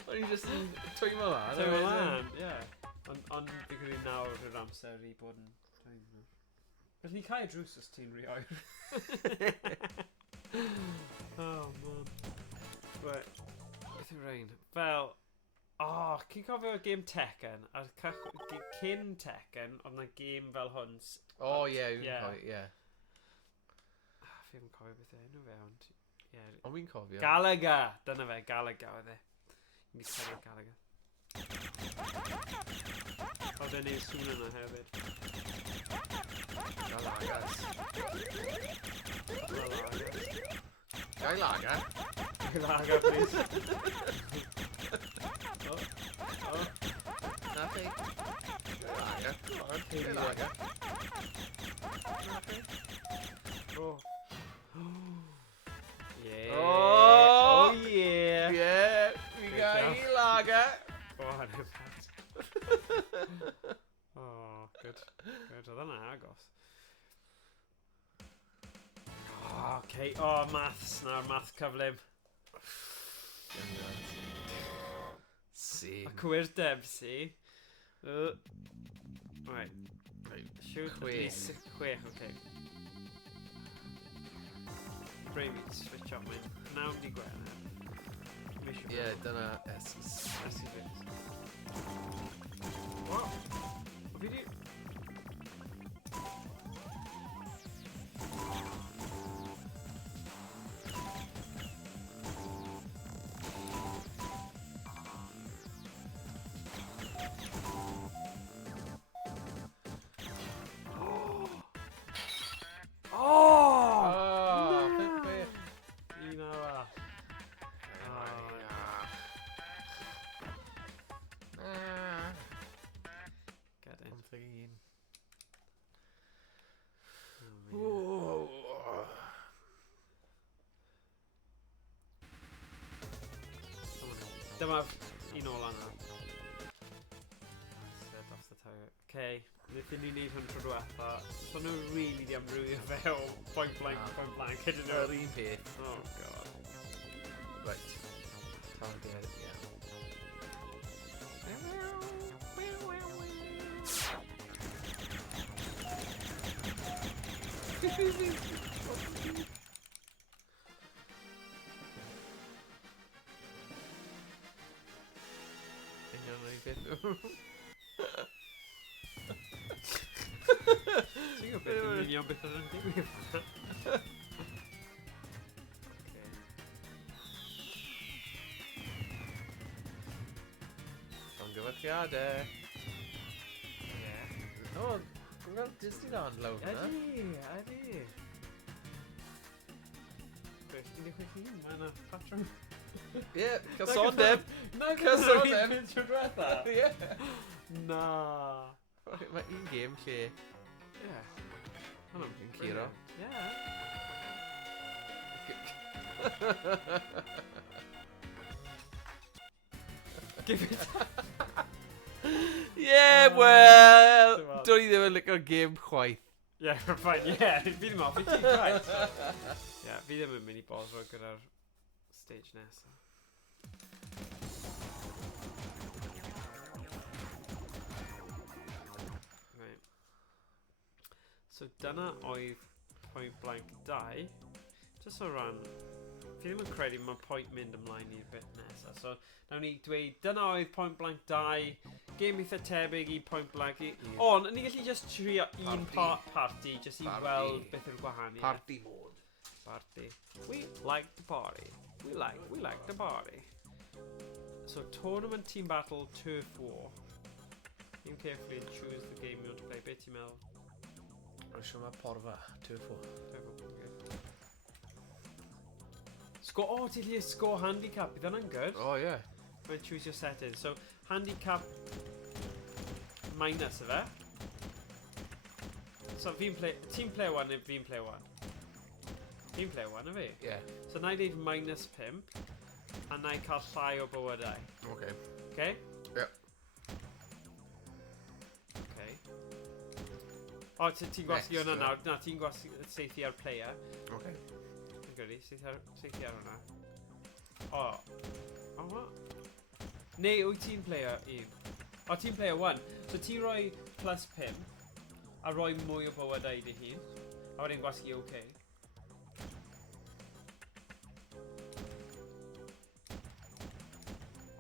O'n i jyst yn twymo lan. Twymo lan, ie. Ond fi gwneud nawr yw'r amser i bod yn twymo. Felly ni cael drws os ti'n rhy oer. Oh, man. Right. Beth yw'r ein? Fel... Oh, chi'n cofio game Tekken? A cyn Tekken, oedd na game fel hwn. O, ie, ie. Fi ddim yn cofio beth enw fe, ond... Ond fi'n cofio. Galaga! Dyna fe, Galaga oedd e. Ni cofio Galaga. Oedd e'n neud sŵn yna hefyd. Galagas. Galaga. Galaga? Galaga, please. Oh. Nathi. Galaga. Galaga. Oh. Yeah. Oh, yeah. Yeah, we got lager. Oh, I know that. Oh, good. Good. Oedd yna agos. Oh, okay. Oh, maths. Na'r math cyflym. See. A cwyr Debsy. Right. Shoot. Chwech. Chwech, okay. Brave it, switch up, mate. Now di gweld. Yeah, dyna S's. S's bit. Wow. O fi di... Dyma un ôl yna. Set off the tower. Okay, wnaeth ni wneud hwn tro diwetha. So nhw really di amrywio fe o point blank hydyn nhw. Yr un peth. Oh god. Right. Target, yeah. Ti'n gwybod beth yn union beth yn digwydd? Llongyfarchiadau. Ie. O, dwi'n gweld Disneyland lawr hwnna. Ydi. Beth, 16? Mae yna patrwm. Ie, casondeb. Na, Casondeb. Tro diwetha? Ie. Na. Mae un game lle. Ie. Yn curo. Ie. Give it. Yeah, well, dwi'n ddim yn licio'r game chwaith. Ie, fine, ie. Fi ddim off, fi ti'n gwaith. Ie, fi ddim yn mynd i bosro gyda'r stage nesaf. Right. So dyna oedd Point Blank 2. Just o ran, fi ddim yn credu mae point mynd ymlaen i'r bit nesaf. So nawn ni dweud, dyna oedd Point Blank 2. Game eitha tebyg i Point Blank. Ond, ni gallu just trio un party, just i weld beth yw'r gwahaniaeth. Party mode. Party. We like the party. We like the party. So tournament, team battle, turf war. Aim carefully and choose the game you want to play. Beth ti'n meddwl? Rwy'n siŵr mae porfa, turf war. Score, oh, ti'n gallu score handicap, bydd hwnna'n good. Oh, yeah. When choose your settings. So, handicap minus, yfe? So, team player 1 neu fi'n player 1? Team player 1, yfe? Yeah. So, na i ddeud minus 5, a na i cael llai o bywydau. Okay. Okay? Yep. Okay. O, ti'n gwasgu hwnna nawr? Na, ti'n gwasgu seithi ar player. Okay. Yn gyda, seithi ar hwnna. O. O, what? Neu, wyt ti'n player 1? O, ti'n player 1. So, ti'n rhoi plus 5, a rhoi mwy o bywydau dy hun. A wedyn gwasgu okay.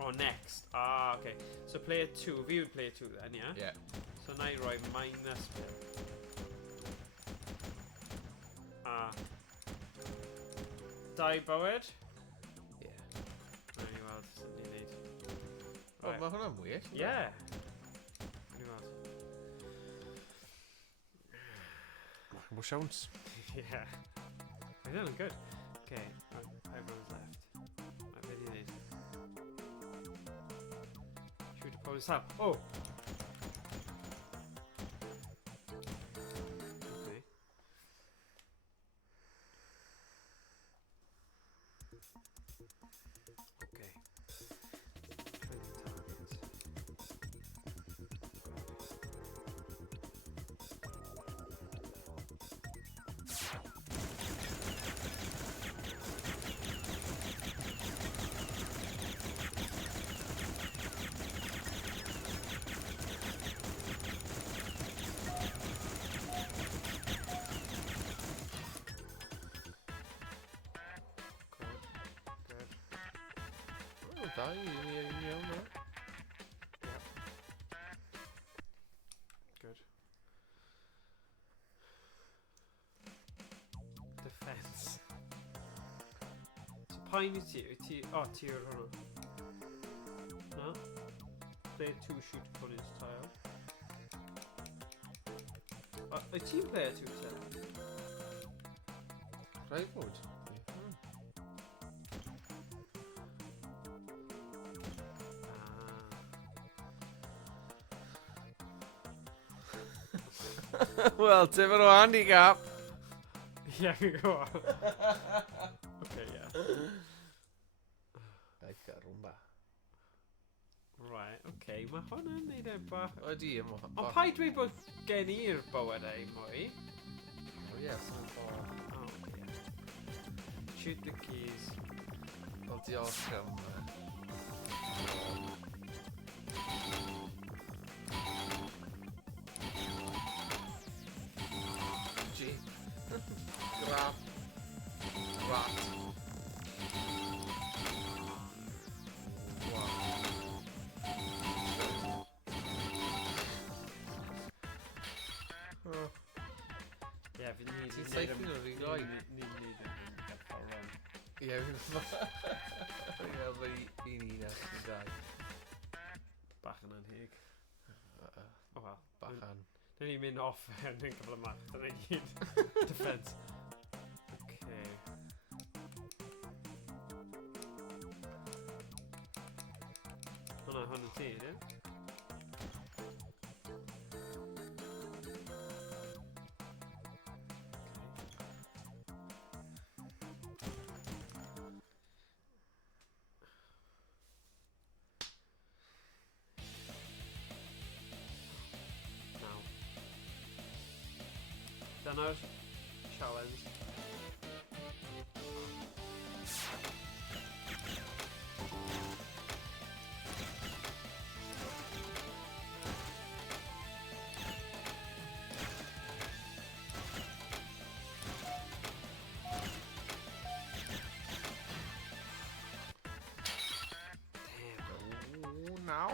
Oh, next. Ah, okay. So player 2. Fi yw'r player 2 then, yeah? Yeah. So na I roi minus 5. Ah. 2 bywyd? Yeah. Na ni weld sut ni'n neud. Oh, mae hwnna'n wych. Yeah. Na ni weld. More siawns. Yeah. Mae hwnna'n good. Okay. Everyone's left. Right, beth ni'n neud? Shoot opponent's tab. Oh! Okay. Okay. 20 targets. Da, i'n iawn, no? Yeah. Good. Defense. So pa'n i ti? Oh, ti yw'r hwnnw. No? Player 2 shoot opponent's tile. Wyt ti'n player 2 te? Rhaid bod. Well, tip it on handicap. Yeah, go on. Okay, yeah. Like a rumba. Right, okay. Mae hwnna'n neud e bach... Ydy, Ond pa i dweud bod gen i'r bywydau mwy? Oh, yes. Oh, yeah. Shoot the keys. Wel, diolch am... G. Grab. Rat. Wow. Oh. Yeah, fi need... Ti'n seithio nhw fi gloi? Ni'n neud yn ffordd rhan. Ie, fi'n un eich dau. Bach yn anheg. O, wel. Bachan. Dyn ni'n mynd off yn cyfle mach. Dyna i gyd. Defense. Okay. Hwna ti, ydyn? Dyna'r challenge. Oh, now.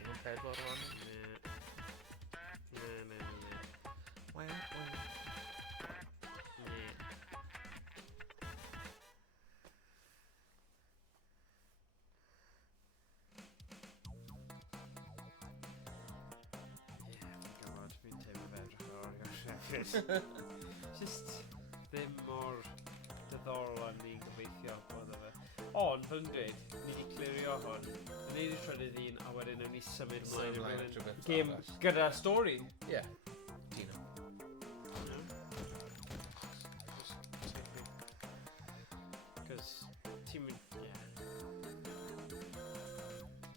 Dim pedwar rwan. Ne. Wen. Just ddim mor diddorol am ni'n gobeithio oedd e fe. Ond, fel yn dweud, ni wedi clirio hwn, yn neud y trydydd un, a wedyn newn ni symud ymlaen yn gêm gyda stori. Ie. Dino. Cos ti'n mynd...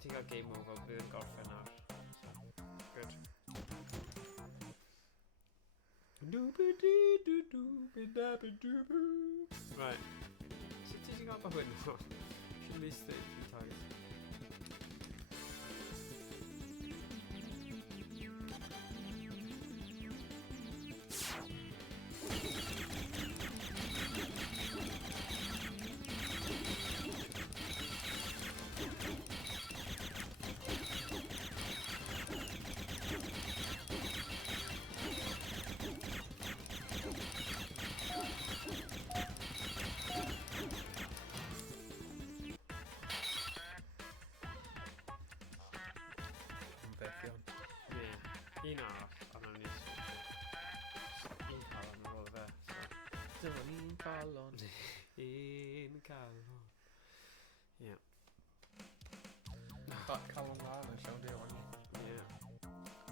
Ti'n cael game over, bydd yn gorffen nawr. Good. Right. Sut ti'n gael pa hwn? Should list it a few times. Un arall, a nawn ni un calon ar ôl fe. Dyma ni'n calon. Un calon. Ie. Calon lan yn llawn di o'n. Ie.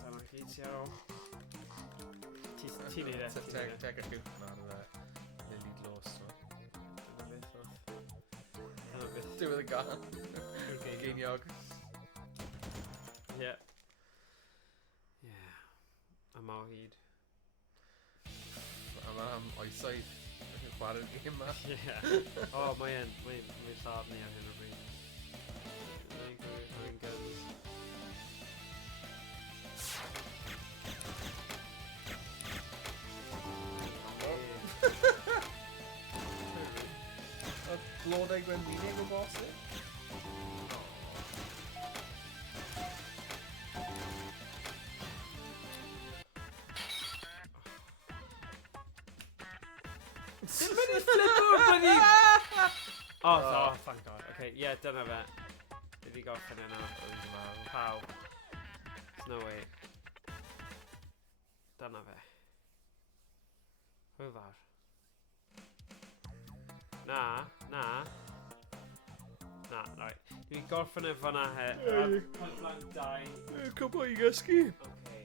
Dyna chi ti ar ôl. Ti'n neud e. Teg y cwp na'r lili glos. Dyna beth. Diwedd y gan. Geiniog. Ie. Am o hyd. A mae'n oesoedd yn chwarae'r gêm yma. Ie. O, mae'n lladd ni ar hyn o bryd. Mae'n guns. Y blodau gwenwynig o bosib. Dyn mynd i flip o'r bloody... Oh, thank God. Okay, yeah, dyna fe. Dwi wedi gorffen yna. Paw. There's no way. Dyna fe. Hwyl fawr. Na, right. Dwi wedi gorffen efo na he. Pwynt blank 2. Cwbl i gysgu. Okay.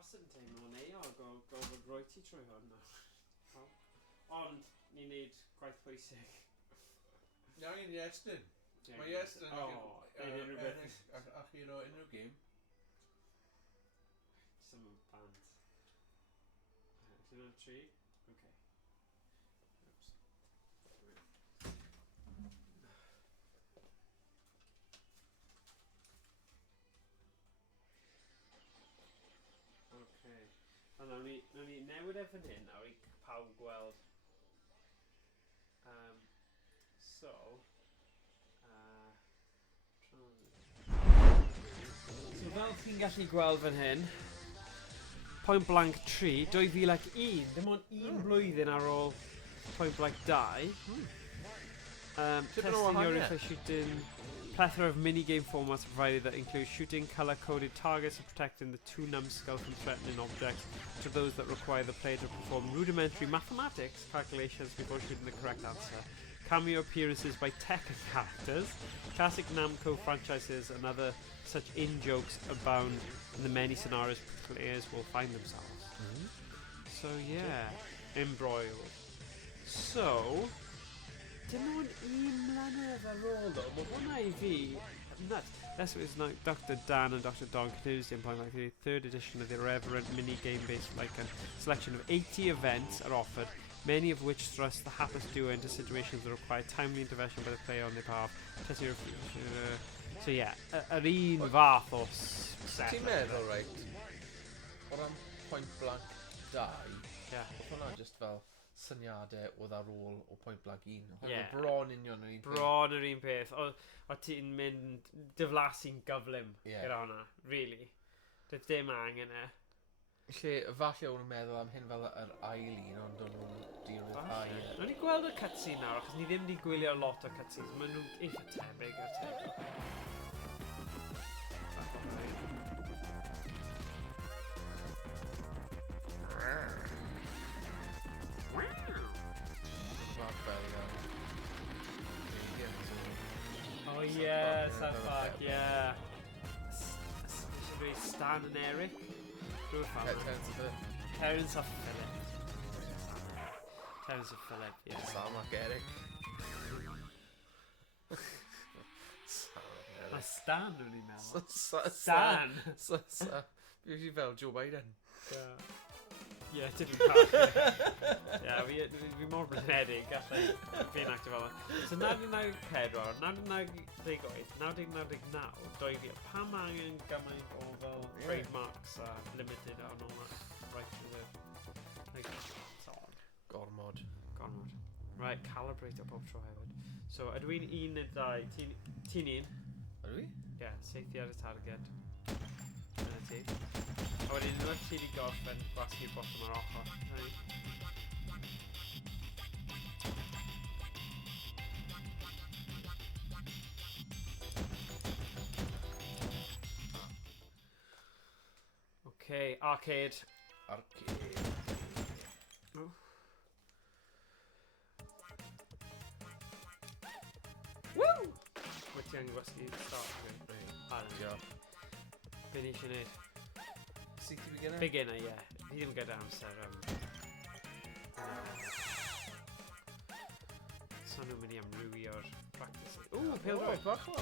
Wastad yn teimlo'n eog o gofod roi ti trwy hwn nawr. Ond, ni'n neud gwaith pwysig. Iawn i'n Iestyn. Mae Iestyn a chi ro unrhyw gêm. Some band. Dyn nhw'n 3? Okay. Okay. A nawn ni newid e fan hyn nawr I pawb gweld. So fel chi'n gallu gweld fan hyn, Point Blank 3, 2001, dim ond un blwyddyn ar ôl Point Blank 2. Testing your replay shooting, plethora of mini-game formats provided that include shooting color-coded targets and protecting the two numbskull from threatening objects to those that require the player to perform rudimentary mathematics calculations before shooting the correct answer. Cameo appearances by Tekken characters, classic Namco franchises and other such in-jokes abound in the many scenarios players will find themselves. So yeah, embroiled. So, dyn nhw'n mlynedd ar ôl though, mae hwnna I fi nuts. That's what it's like. Dr. Dan and Dr. Don continues in point like the third edition of the irreverent mini-game-based like a selection of 80 events are offered, many of which thrust the hapless duo into situations that require timely intervention by the player on their behalf. So yeah, yr un fath o set. Ti'n meddwl, right, o ran Point Blank 2. Ie. Oedd hwnna just fel syniadau oedd ar ôl o Point Blank 1. Oedd Ie. bron union yr un peth. Bron yr un peth. O ti'n mynd diflasu'n gyflym Ie. gyda hwnna, really. Doedd dim angen e. Lle, falle o'n nhw'n meddwl am hyn fel yr ail un, ond o'n nhw'n diryddhau. Nawn ni gweld y cutscene nawr, achos ni ddim wedi gwylio lot o cutscenes. Maen nhw'n eitha tebyg ar tebyg. Oh yeah, South Park, yeah. Eisiau dweud Stan and Eric? Rwy'r fan. Terence of Philip. Terence of Philip, yeah. Sam ac Eric. A Stan nhw'n i'n meddwl. Stan! Fi wedi fel Joe Biden. Ie, dydw i'n cael. Ie, fi mor blinedig, gallai fi'n actif fel yna. So 1994, 1998, 1999, 2000, pam angen gymaint o fel trademarks a limited a all that right to the... Like, it's odd. Gormod. Right, calibrate o pob tro hefyd. So, ydw i'n 1 neu 2? Ti'n 1? Ydw i? Ie, seithi ar y targed. Yna ti. A wedyn, unwaith ti wedi gorffen gwasgu'r bottom ar ochr. Okay, arcade. Oh. Woo! Wyt ti angen gwasgu start? Diolch. Be ni eisiau neud? Sy'n ti beginner? Beginner, ie. Fi ddim gyda amser. So nhw'n mynd i amrywio'r practice. Ww, pêl-droed. Bach o.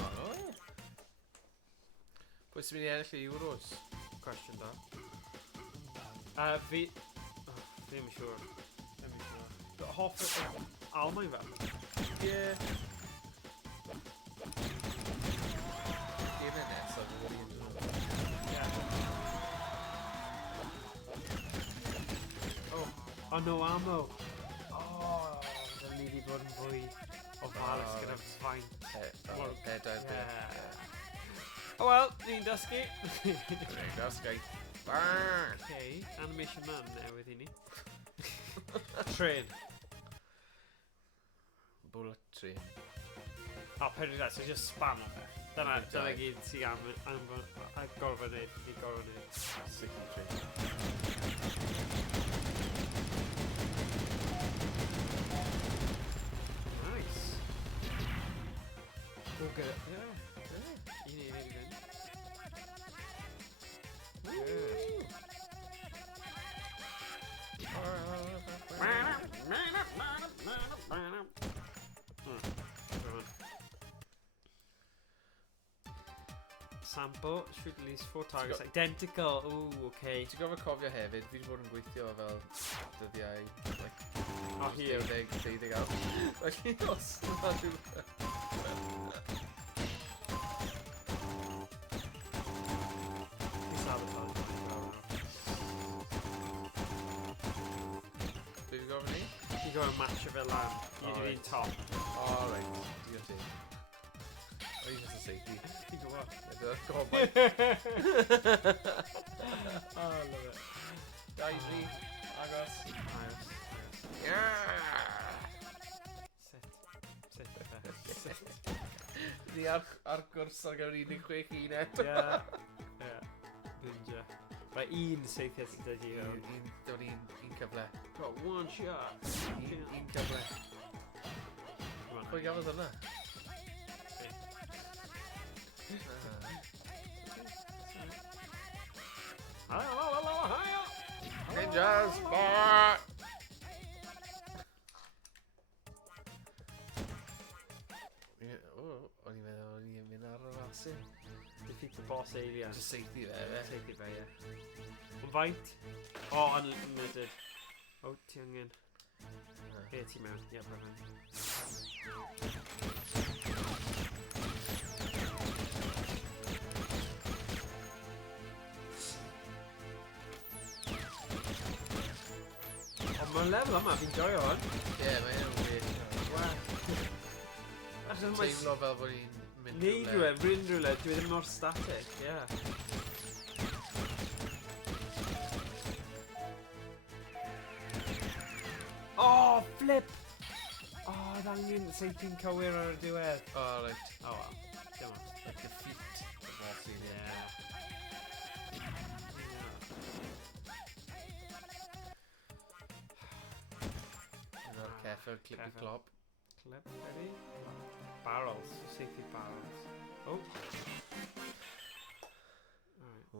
Pwy sy'n mynd i ennill i Euros? Cwestiwn da. Fi... Ddim yn siŵr. Hoff Almaen fel? Ie. Game nesaf yn wedi yn dod. Oh, no ammo. Dyna ni wedi bod yn fwy o falus gyda faint. O wel, ni'n dysgu. Ni'n dysgu. Okay, animation man newydd i ni. Train. Bullet train. O, pedwar so just spam o fe. Dyna gyd sy'n gorfod neud. Sicky train. Nice. Go get it. Yeah. You need it again. Sample, shoot at least 4 targets, identical, ooh, okay. Ti'n gofio cofio hefyd, fi wedi bod yn gweithio fel dyddiau, O, hir. 30 awr. Felly, os yma rhywbeth. Be fi gofio ni? Ti'n gofio match o fel lan, you're un top. Oh, right, diolch ti. O, un yn safety. Ti'n gwybod? Gomau. Oh, I love it. Guys, fi. Agos. Sit. Ni ar gwrs ar gyfer 16 eto. Ie. Ninja. Right, un seithiau sy'n dod i fewn. Un cyfle. Got one shot. Un cyfle. Pwy gafodd hwnna? Ninjas, spot! O'n i'n meddwl o'n i'n mynd ar y rasyn. Defeat the boss alien. Just safety fe. Take it fe, ie. Ond faint? O, unlimited. O, ti angen. Ie, ti mewn. Ie, brafyn. Mae'n lefel yma, fi'n joio hwn. Ie, mae'n wych. Teimlo fel bod ni'n mynd Neud rhywle, bryn rhywle, dwi ddim mor static, ie. Oh, flip! Oh, ddangen seithyn cywir ar y diwedd. Oh, right. Oh, well. Dim ond. Like the feet of Mossy. Yeah. Careful, clippy clop. Clip, ready? Barrels, safety barrels. Oh. Alright. Oh.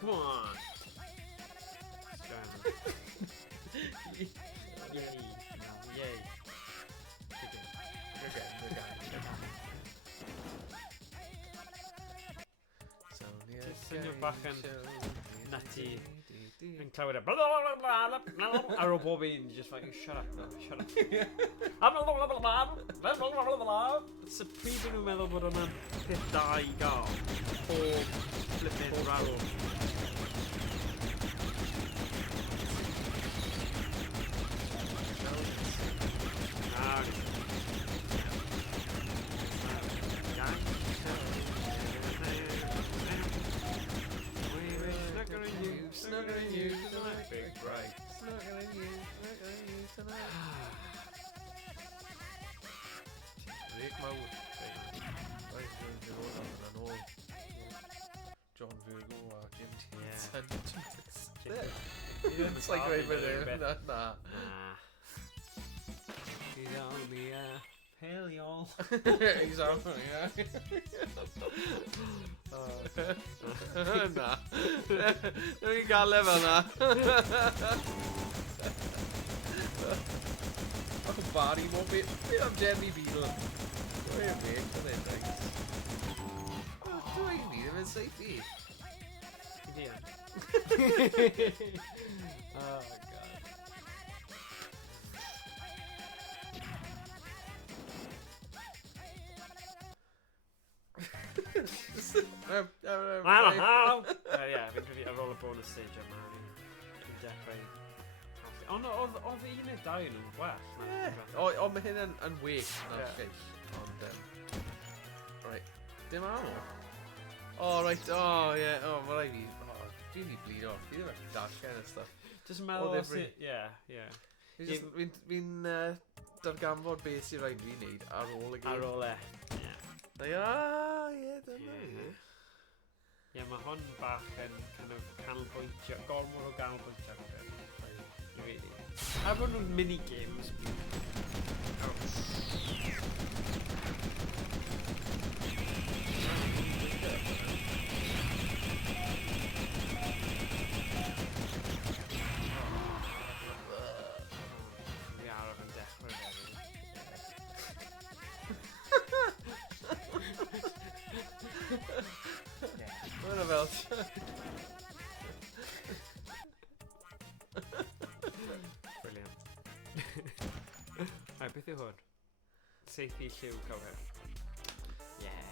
Come on! Yay! Yay! Swnio bach yn nutty. Yn clywed e ar ôl bob un, just like, shut up, shut up. So pryd yn nhw'n meddwl bod hwnna'n peth da i gael pob flippin' rarw. Snuggling you tonight, big bright. Snuggling you tonight. Rek mawr. Right, John Virgo a Jim Tinson. It's like right there. Nah. He's only a pale y'all. Exactly, yeah. Na. Nw'n i gael lefel na. Ac yn bari mo beth am Jeremy Beadle. Dwi'n mynd, yn edrych. Dwi'n ni ddim yn seithi. Yeah. Oh, God. Yeah, fi'n credu ar ôl y bonus stage yma, fi'n dechrau... Ond oedd un neu dau nhw'n well. Ond mae hyn yn wych na'r lleill. Ond, right. Dim am o. Oh, right, oh, yeah, oh, mae rai fi... Dwi'n i bleed off, fi ddim yn darllen y stuff. Just meddwl os i... Yeah. Fi'n darganfod beth sy'n rhaid fi'n neud ar ôl y gêm. Ar ôl e. Ie, dyma fi. Ie, mae hwn bach yn kind of canolbwyntio, gormod o canolbwyntio. Really. A bod nhw'n mini-games. Fi araf yn dechrau hefyd. Mae'n fel... Brilliant. Ai, beth yw hwn? Seithi lliw cywir. Yeah.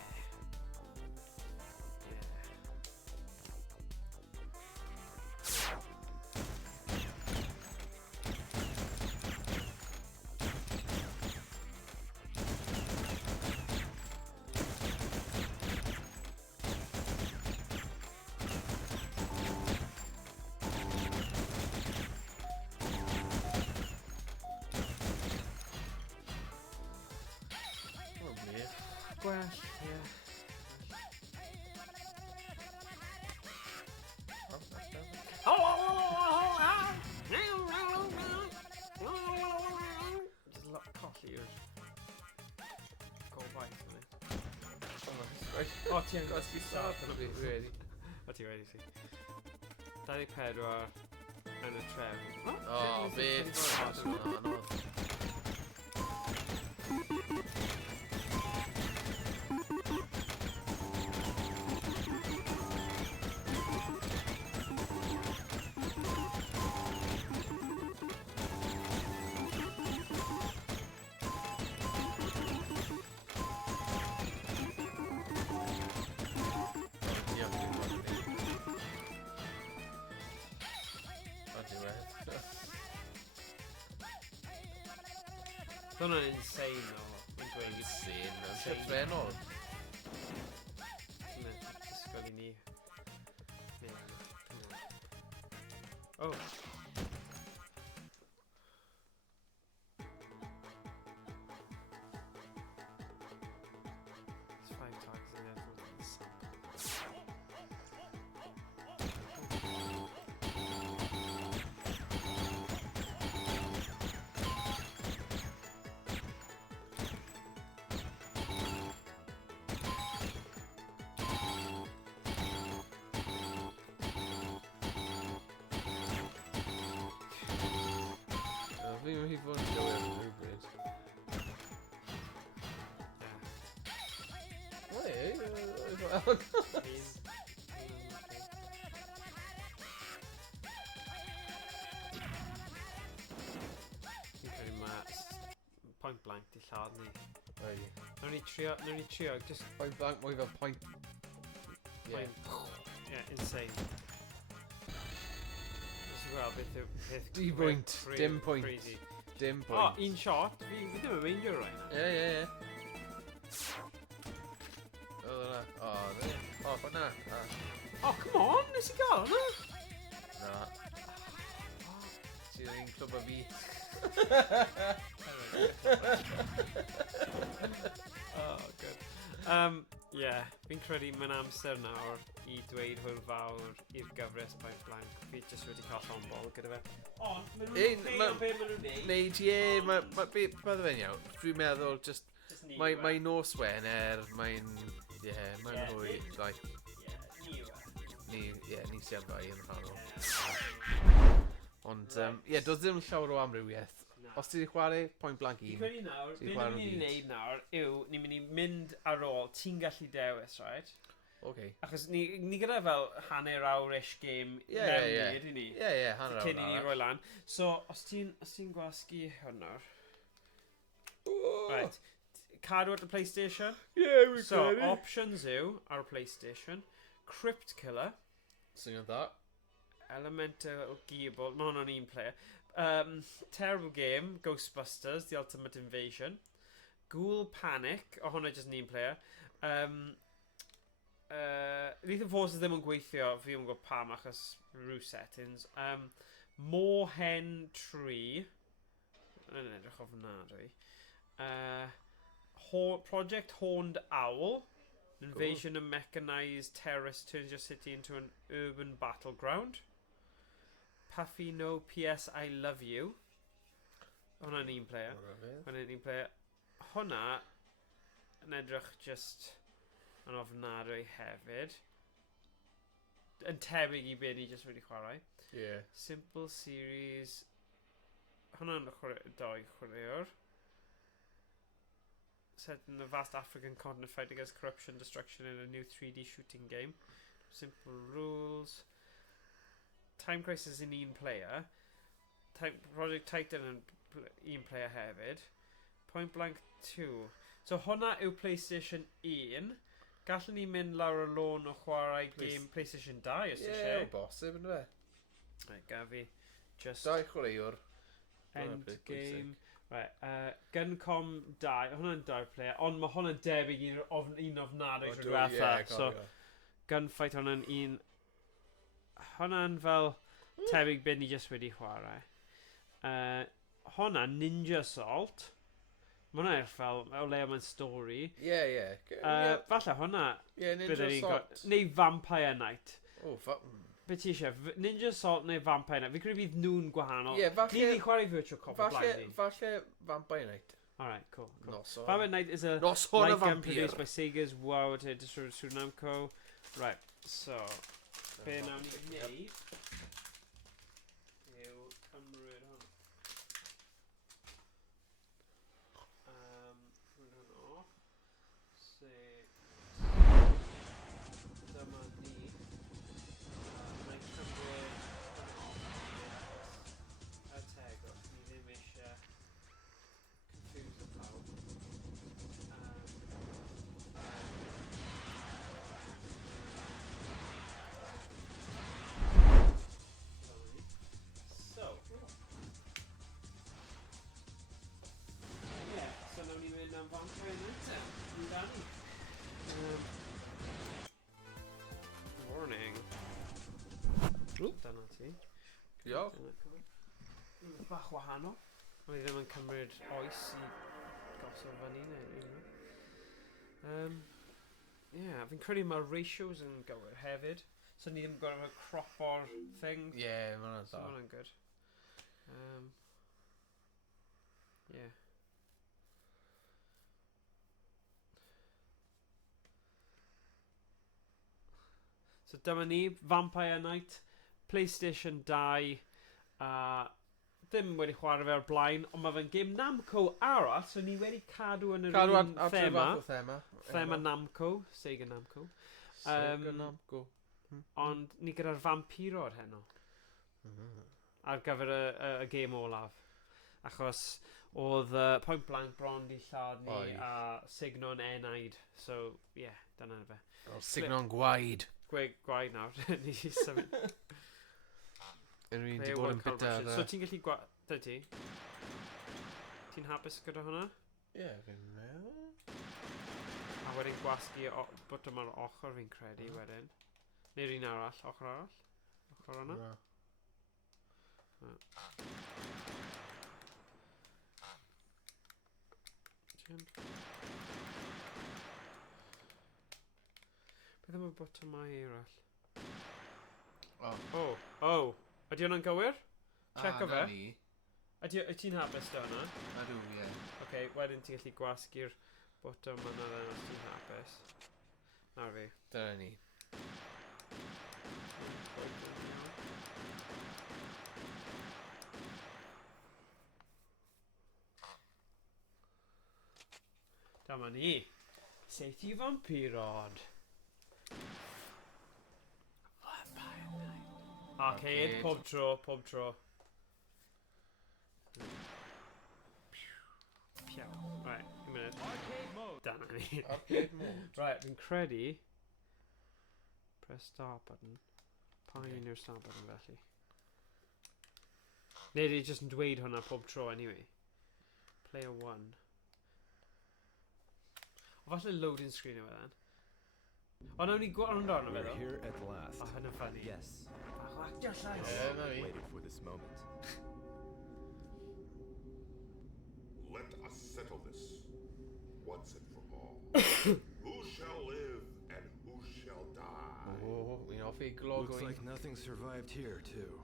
Gwell, ie. Just lot colli yw'r gobaith yma. O, ti yn gosgi start yn y byd, wedi. O, ti wedi, si. 24 yn y tref. O, beth. Hwna'n insane o. Yn dweud. Insane. Yn llythrenol. Disgwyl I ni. Oh. There's 5 tags in there. Fi'n mynd I fod yn gywir yn rhywbryd. Point blank di lladd ni. Oi. Nawn ni trio, just Point blank mwy fel point... point. Yeah, insane. Nes I gweld beth yw peth... D-point, dim point. Crazy. Dim Oh, point. un shot. Fi ddim yn meindio rhaid. Ie. O, dyna. O, dyna. O, hwnna. Oh, come on, nes I gael hwnna? Na. Ti'n un clwb o fi. Oh, good. Yeah, fi'n credu mae'n amser nawr I dweud hwyl fawr i'r gyfres point blank. Fi jyst wedi cael llonbol gyda fe. Ond, maen nhw'n pay am be maen nhw'n neud. Neud, ie, beth fe'n iawn. Dwi'n meddwl, just, mae'n nos Wener, mae'n, mae'n hwy, like, ni sy'n fai yn rhanol. Ond, does ddim llawer o amrywiaeth. Os ti wedi chwarae point blank 1, Fi'n nawr, beth ni'n mynd I wneud nawr yw, ni'n mynd I mynd ar ôl, ti'n gallu dewis, right? Okay. Achos ni gyda fel hanner awr-ish game mewn ni. Ie, hanner awr. Cyn I ni roi lan. So, os ti'n gwasgu hwn nawr. Right. Cadw at y PlayStation. Yeah, we're So, options yw ar y PlayStation. Crypt Killer. Sing of that. Elemental Gearball. Mae hwnna'n un player. Terrible Game. Ghostbusters. The Ultimate Invasion. Ghoul Panic. O, hwnna just un player. Lethal Forces ddim yn gweithio. Fi ddim yn gwybod pam achos rhyw settings. Moorhen Tree. Yn edrych ofnadwy. Project Horned Owl. Invasion of mechanized terrorist turns your city into an urban battleground. Puffino PS I Love You. Hwna'n un player. Hwna yn edrych just yn ofnadwy hefyd. Yn tebyg I be ni just wedi chwarae. Yeah. Simple Series. Hwna'n doi chwaraewr. Set in the vast African continent fight against corruption and destruction in a new 3D shooting game. Simple rules. Time Crisis in un player. Project Titan yn un player hefyd. Point Blank 2. So hwnna yw PlayStation 1. Gallwn ni mynd lawr y lôn o chwarae game PlayStation 2 os ti eisiau. Ie, bosib yn fe. Right, gafi. Just... Dau chwaraewr. End game. Right, Guncom 2. Hwnna'n 2 player. Ond mae hwnna'n debyg un ofnadwy trwy diwetha. So, Gunfight hwnna'n un... Hwnna'n fel tebyg beth ni just wedi chwarae. Hwnna'n Ninja Assault. Mae hwnna'n fel o le yma'n stori. Ie. Falle hwnna... Ie, Ninja Assault. Neu Vampire Night. O, Be ti eisiau? Ninja Assault neu Vampire Night? Fi credu bydd nhw'n gwahanol. Ie, falle... Ni chwarae Virtual Cop o blaen ni. Falle Vampire Night. Alright, cool. Noson. Vampire Night is a light gun produced by Sega's WoW to distribute through Namco. Right, so... Be nawn ni wneud yw cymryd hwn. Cymryd hwn off. Dyma ni. Mae'n cymryd y tegwch. Ni ddim eisiau confuse y pawb. vampire night then. Amdani. Warning. Dyna ti. Diolch. Bach wahanol. Mae ddim yn cymryd oes I gosod fan un yeah, fi'n credu mae'r ratios yn gywir hefyd. So ni ddim gorfod crop o'r thing. Yeah, mae hwnna'n So da. mae hwnna'n good. Yeah. So dyma ni, Vampire Night, PlayStation 2, ddim wedi chwarae fe o'r blaen, ond mae fe'n game Namco arall, so ni wedi cadw yn yr un thema. Thema Namco, Sega Namco. Sega Namco. Ond ni gyda'r vampiro ar heno. Ar gyfer y game olaf. Achos oedd Point Blank bron I llad ni a Signo'n enaid. So, yeah, dyna fe. Signo'n gwaed. Gwaed nawr. Ni symud. Unrhyw un di bod yn bitter. So ti'n gallu Dydy? Ti'n hapus gyda hwnna? Ie, fi'n meddwl. A wedyn gwasgu botwm ar ochr fi'n credu wedyn. Neu'r un arall, ochr arall? Ochr hwnna? Beth am y botwmau arall? Ydy hwnna'n gywir? Check o fe. Wyt ti'n hapus da hwnna? Ydw, ie. Okay, wedyn ti'n gallu gwasgu'r botwm yna then os ti'n hapus. Nawr fi. Dyna ni. Dyma ni. Seithi vampirod. Arcade, pob tro. Right, a minute. Arcade mode. Dyna ni. Arcade mode. Right, fi'n credu. Press start button. Pa un yw'r start button felly? Neu di just yn dweud hwnna pob tro anyway. Player 1. O falle loading screen yw e then. O nawn ni gwrando arno fe We're ddo. here at last. O hynny'n funny. Yes. Bach o actio llais. Yeah, no, Waited for this moment. Let us settle this once and for all. Who shall live and who shall die? Wy'n offi glog Looks o like nothing survived here, too.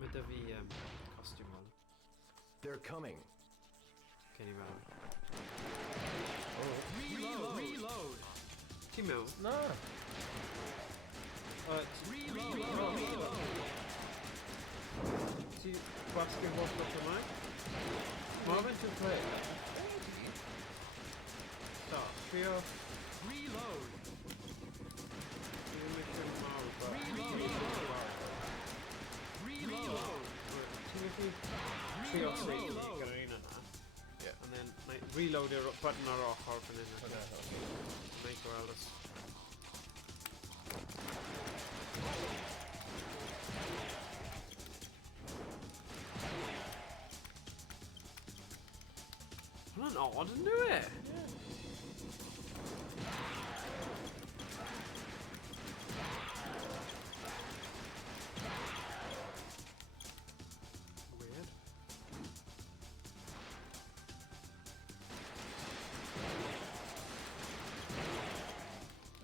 Mae dy fi costume on. They're coming. Cyn I mewn. Reload! Ti'n mewn? Na. Reload! Ti'n gwasgu'r holl beth yma? Moment to play. So, trio... Reload! Ti'n mission mawr, but... Reload! Ti'n gallu trio safety gyda'r un yna. Yeah. And then, reload your button ar ochr fan hyn. Make gweld os... Hwnna'n odd yn nhw e? Weird.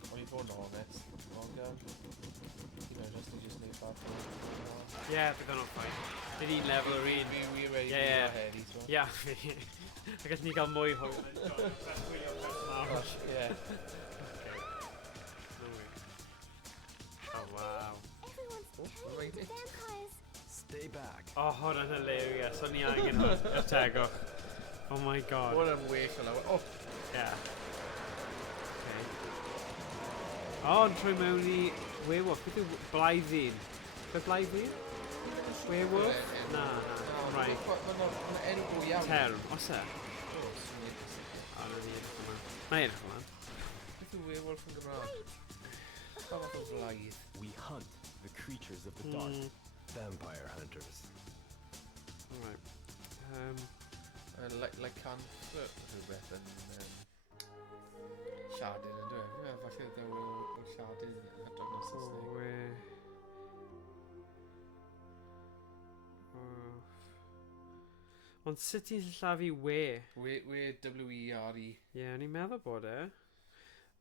O'n I fod yn honest. Ond, just need that for... Yeah, bydd hwnna'n ffain. Nid un level yr un. We ready Yeah, yeah. to go so... Yeah, a gallwn ni gael mwy hwyl. Yeah. No way. Oh, wow. Vampires. Stay back. Oh, hwnna'n hilarious. O'n i angen y tegwch. Oh my god. What am well for now. Oh, Yeah. Okay. Oh, yn trwy mewn I werewolf. Beth yw Blaiddyn? Beth Blaiddyn? Werewolf? Na. Right. Mae'n enw go iawn. Term. Os e? O, swn i'n edrych. O, na ni edrych yma. Na i edrych yma. Beth yw werewolf yn Gymraeg? Pa fath o flaidd? We hunt the creatures of the dark. Vampire hunters. Alright. Like can rhywbeth yn siadur yn dweud. Falle ddew o siadur yn hytrach na Saesneg. Ond sut ti'n llafu we? We W-E-R-E. Ie, o'n i'n meddwl bod e.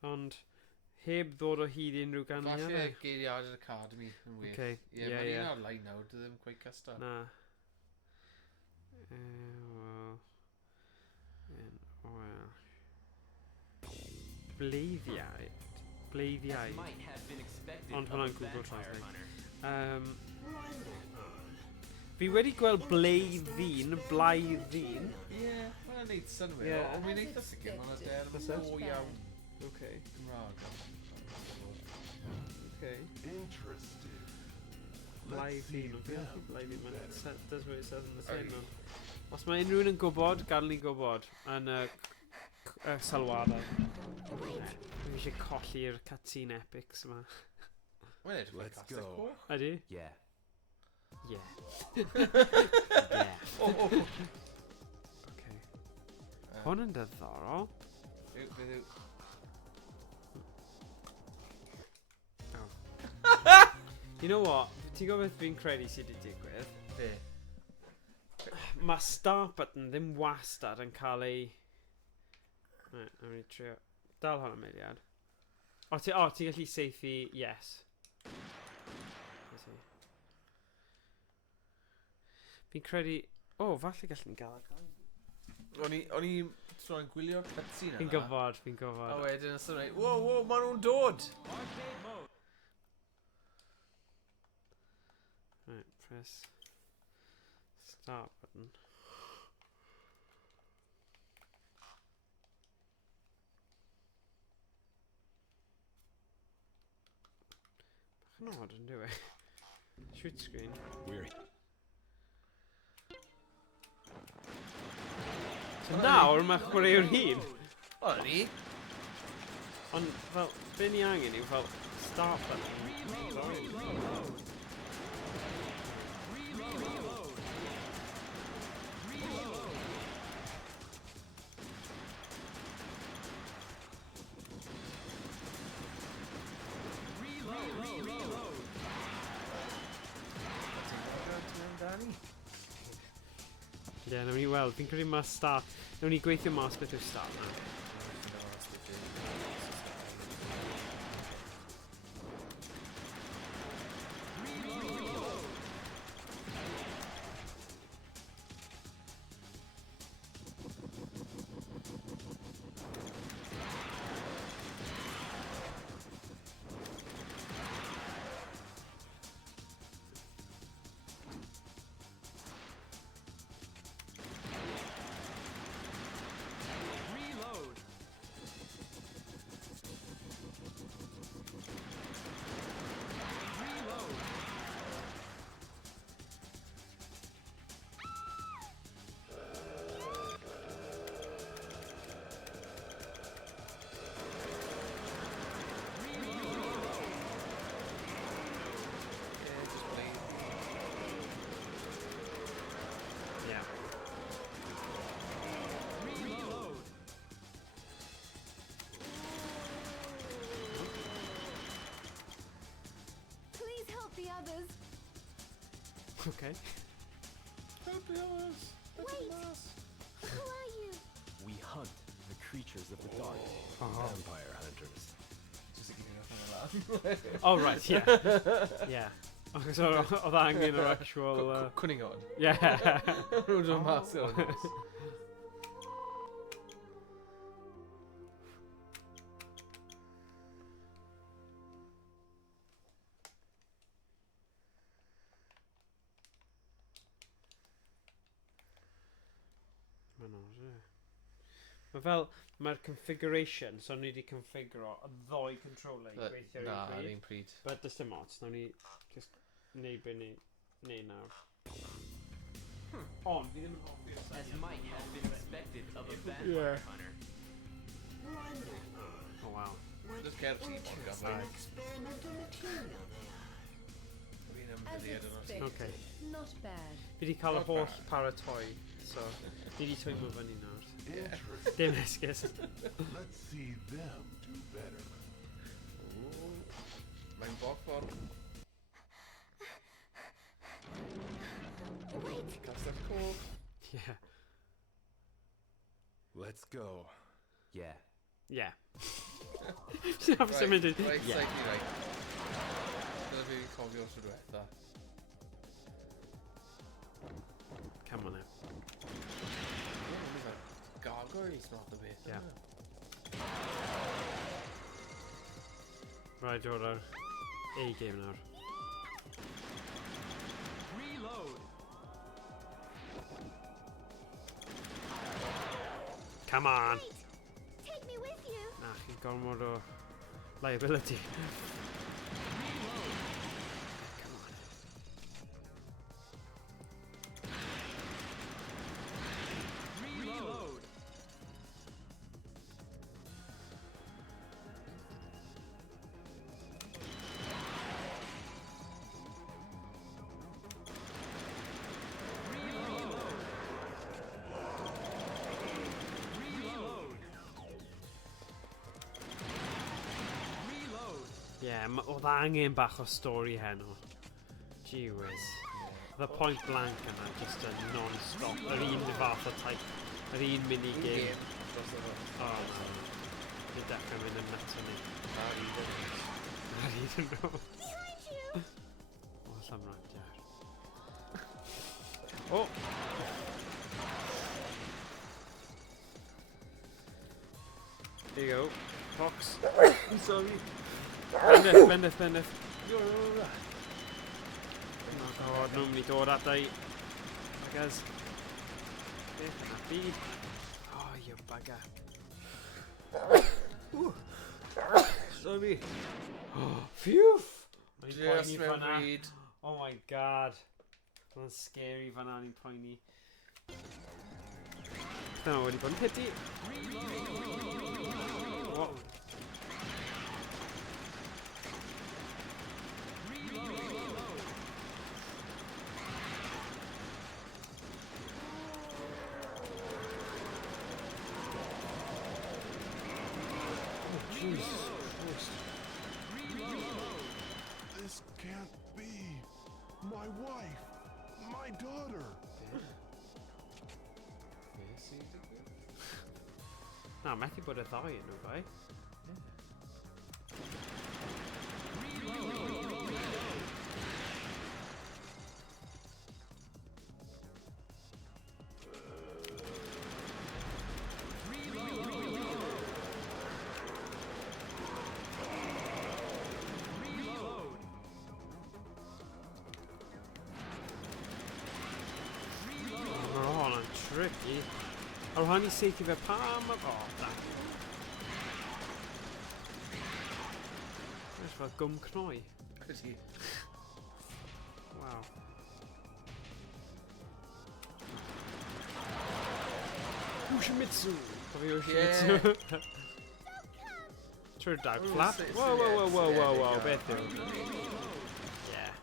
Ond heb ddod o hyd unrhyw ganlyniad. Falle geiriadur Academy yn wir. Okay. Ie, mae'n un ar-lein nawr, dy ddim quite custard. Na. Bleiddiaid. Bleiddiaid. Ond hwnna'n Google Translate. Fi wedi gweld blaiddyn. Ie, mae'n neud synwyr. Ie. Ond mae'n eitha sicr, mae'n derm o iawn Okay. Cymraeg. Okay. Interesting. Blaiddyn. Blaiddyn. Does what it says in the same one. Os mae unrhywun yn gwybod, gadael ni gwybod yn sylwadau. Fi eisiau colli'r cutscene epics yma. Mae'n edrych Let's fantastic. go. Ydy? Yeah. Yeah. Yeah. Okay. Hwn yn diddorol. Fydd yw... You know what? Ti'n gwybod beth fi'n credu sydd wedi digwydd? Be? Mae start button ddim wastad yn cael ei... Right, I'm going to trio... Dal hwn am eiliad. Ti'n gallu seithi yes. Fi'n credu... falle gallwn ni gael agor. O'n i troi'n gwylio cutscene yna. Fi'n gwybod. A wedyn ys yna, wow, maen nhw'n dod! Right, press... Start button. Bach yn odd yn dyw e. Shoot screen. Weird. So nawr mae chwaraewr hun. O, ni? Ond fel, be ni angen yw fel start button. Ie, nawn ni weld. Fi'n credu mae start... Nawn ni gweithio mas beth yw'r start na. Okay. Wait! Who are you? We hunt the creatures of the dark. Vampire hunters. Just to give you a Oh, right, yeah. Yeah. So, oedd angen yr actual... Cwningon. Yeah. Rwy'n dod mas o'r nos. Mae fel, mae'r configuration, so ni wedi configuro y ddoi controller i gweithio Na, ar ar un un pryd. But does dim ots, nawn ni just neud be ni neud nawr. Ond, fi ddim yn hoffi'r As syniad. might have been expected of a vampire hunter. Oh, wow. Just cer ti Experimental material there. Fi'n As ymddiad yn os. expected. Okay. Not bad. Fi wedi cael y Not holl bad. paratoi, so fi wedi twymo fyny nawr. Yeah. Dim esgus. Let's see them do better. Mae'n bob ffordd. Wait. Castell coch. Yeah. Let's go. Yeah. Yeah. Ti'n hapus yn mynd i... Right, Yeah. slightly right. Dyna fi wedi cofio os ydw etha. Come on now. Gargoyles, not the bit. Yeah. Right, dod ar A-game nawr. Reload. Come on! Wait. Take me with you. Na, chi'n gormod o liability. Reload. Yeah, oedd angen bach o stori heno. Gee whiz. The point blank yna, just a non-stop. Yr un fath o type. Yr un mini-game. Dros y ffordd. Oh, no. Fi'n dechrau mynd yn nuts o'n i. Ar un yn Ar hyd yn rhaid. Behind you. O, Cymraeg, yeah. Oh! There you go. Fox. Sorry. Bendith. Oh god, nhw'n mynd i dod at ei. Buggers. Beth yna byd? Oh, you bugger. Sorry. Phew! Mae'n Just poeni mewn fan'na. bryd. Oh my god. Mae'n scary fan'na ni'n poeni. Dyna wedi bod yn piti. What? Jesus Christ. This can't be. My wife. My daughter. Na, methu bod y ddau yn nhw, bai. Mae hwn yn tricky. Ar hwn i seithi fe pam... O, da. Ys fel gwm cnoi. Ydy. Wow. Yoshimitsu! Cofio Yoshimitsu? Trwy'r dog flap. Whoa, beth yw? Yeah.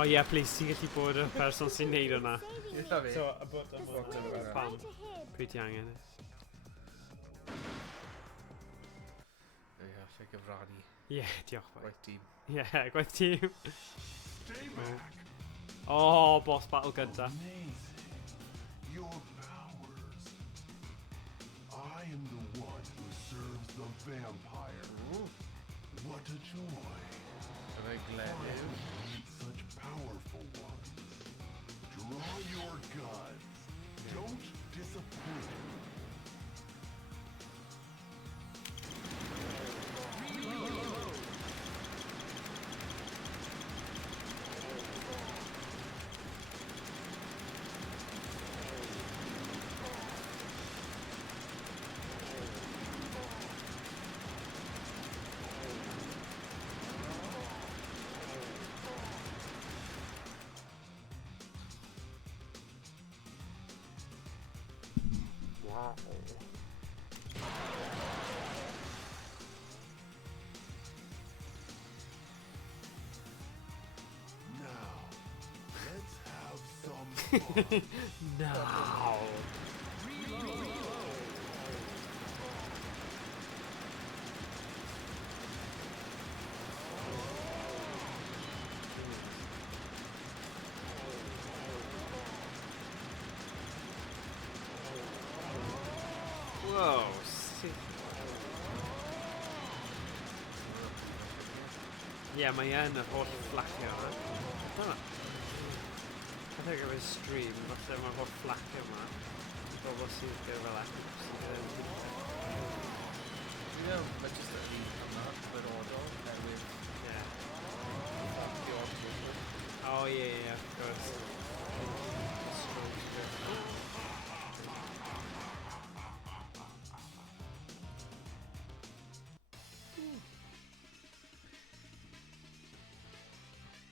O ie, please, ti'n gallu bod y person sy'n neud hwnna. Ydw fi. So, y bwt pam? Right ahead. Pryd ti angen? Ie, lle gyfrannu. Ie, diolch boi. Right team. Ie, gwaith tîm. Stay back. O, boss battle gynta. Amazing. Your powers. I am the one who serves the vampire. What a joy. Dyma Glenn. Such powerful ones. Draw your guns. Don't disappoint. No. Whoa. Yeah, mae yn yr holl flacio yma. I think it was stream, falle mae'r holl flacio yma. Bobl sydd gyda fel epics sydd gyda... Dwi'n meddwl, mae jyst yn un hwnna, benodol, newydd. Yeah. The odd movement. Oh yeah, of course. Strokes good.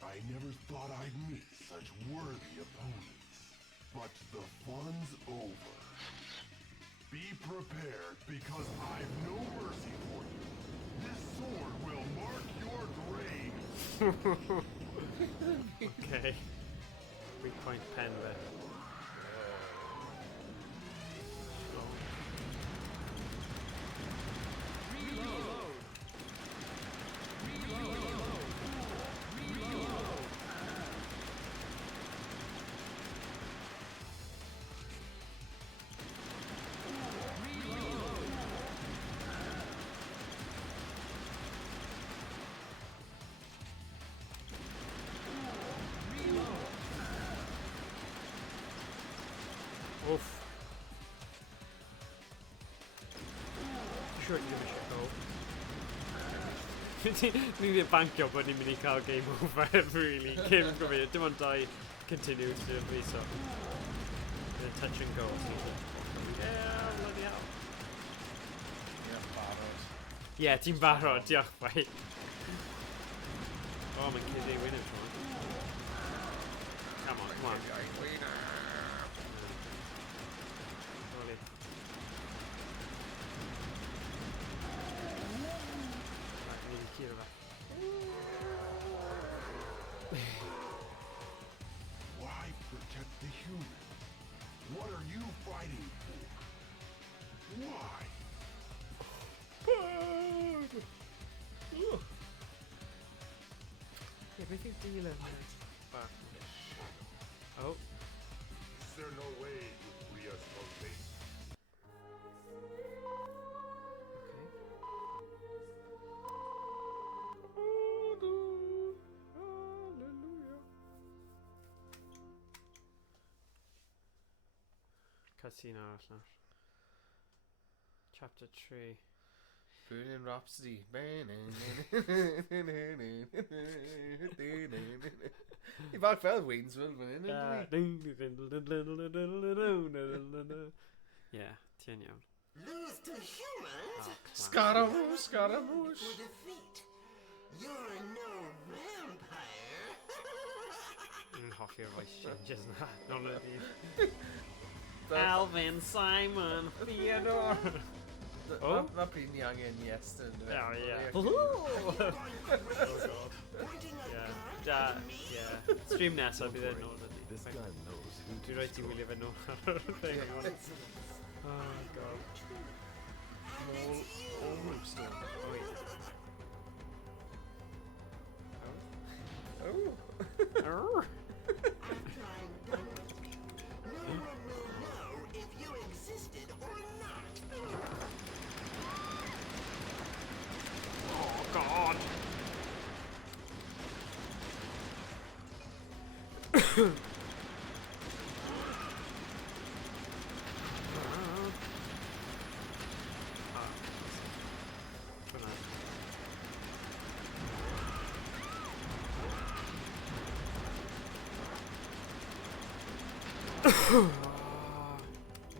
I never thought I'd meet such worthy opponents. But the fun's over. Be prepared, because I've no mercy for you. This sword will mark your grave. Okay. 3-point pen there. Oof. Sure, you should go. Ni'n mynd bancio bod ni'n mynd I cael game over, really. Cym gyfeir, dim ond dau continue to fi, so... Bydd touch and go. Yeah, bloody hell. Ie, barod. Yeah, ti'n barod, diolch bai. Oh, mae'n cyd ei win yn siŵr. Come on, come on. Holy. Right, ni'n cyd o fe. Why protect the human? What are you fighting for? Why? Yeah, beth yw'r deal yn bach? Oh. Is there no way to free us from fate? Cutscene arall nawr. Chapter 3. Bohemian Rhapsody. I bach fel Waynesville fan hyn, Yeah, ti'n iawn. Lose to humans? Scaramouche, Scaramouche. For defeat. You're no vampire. Yn hoffi'r voice changes na. Nôl y dydd. Alvin, Simon, Theodore. Oh? Na pryd ni angen Iestyn. Oh, yeah. Pointing a Yeah. gun at me? Yeah. Stream nesa bydd e'n nôl y dydd. This guy knows who Dwi'n rhaid I wylio fe nôl ar y thing. Oh, God. Almost done. Oh, yeah. Oh. Arr. I'm trying desperately. No one will know if you existed or not. Oh, God.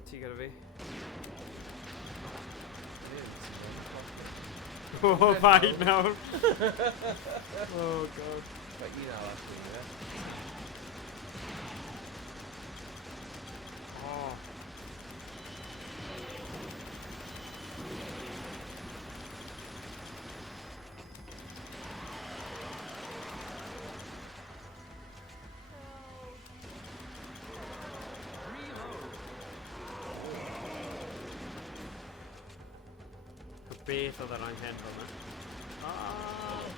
Ti gyda fi? Oh, paid nawr. Oh, God. Mae un arall dwi'n ie. Oh. beth oedd yr anghenfil yma.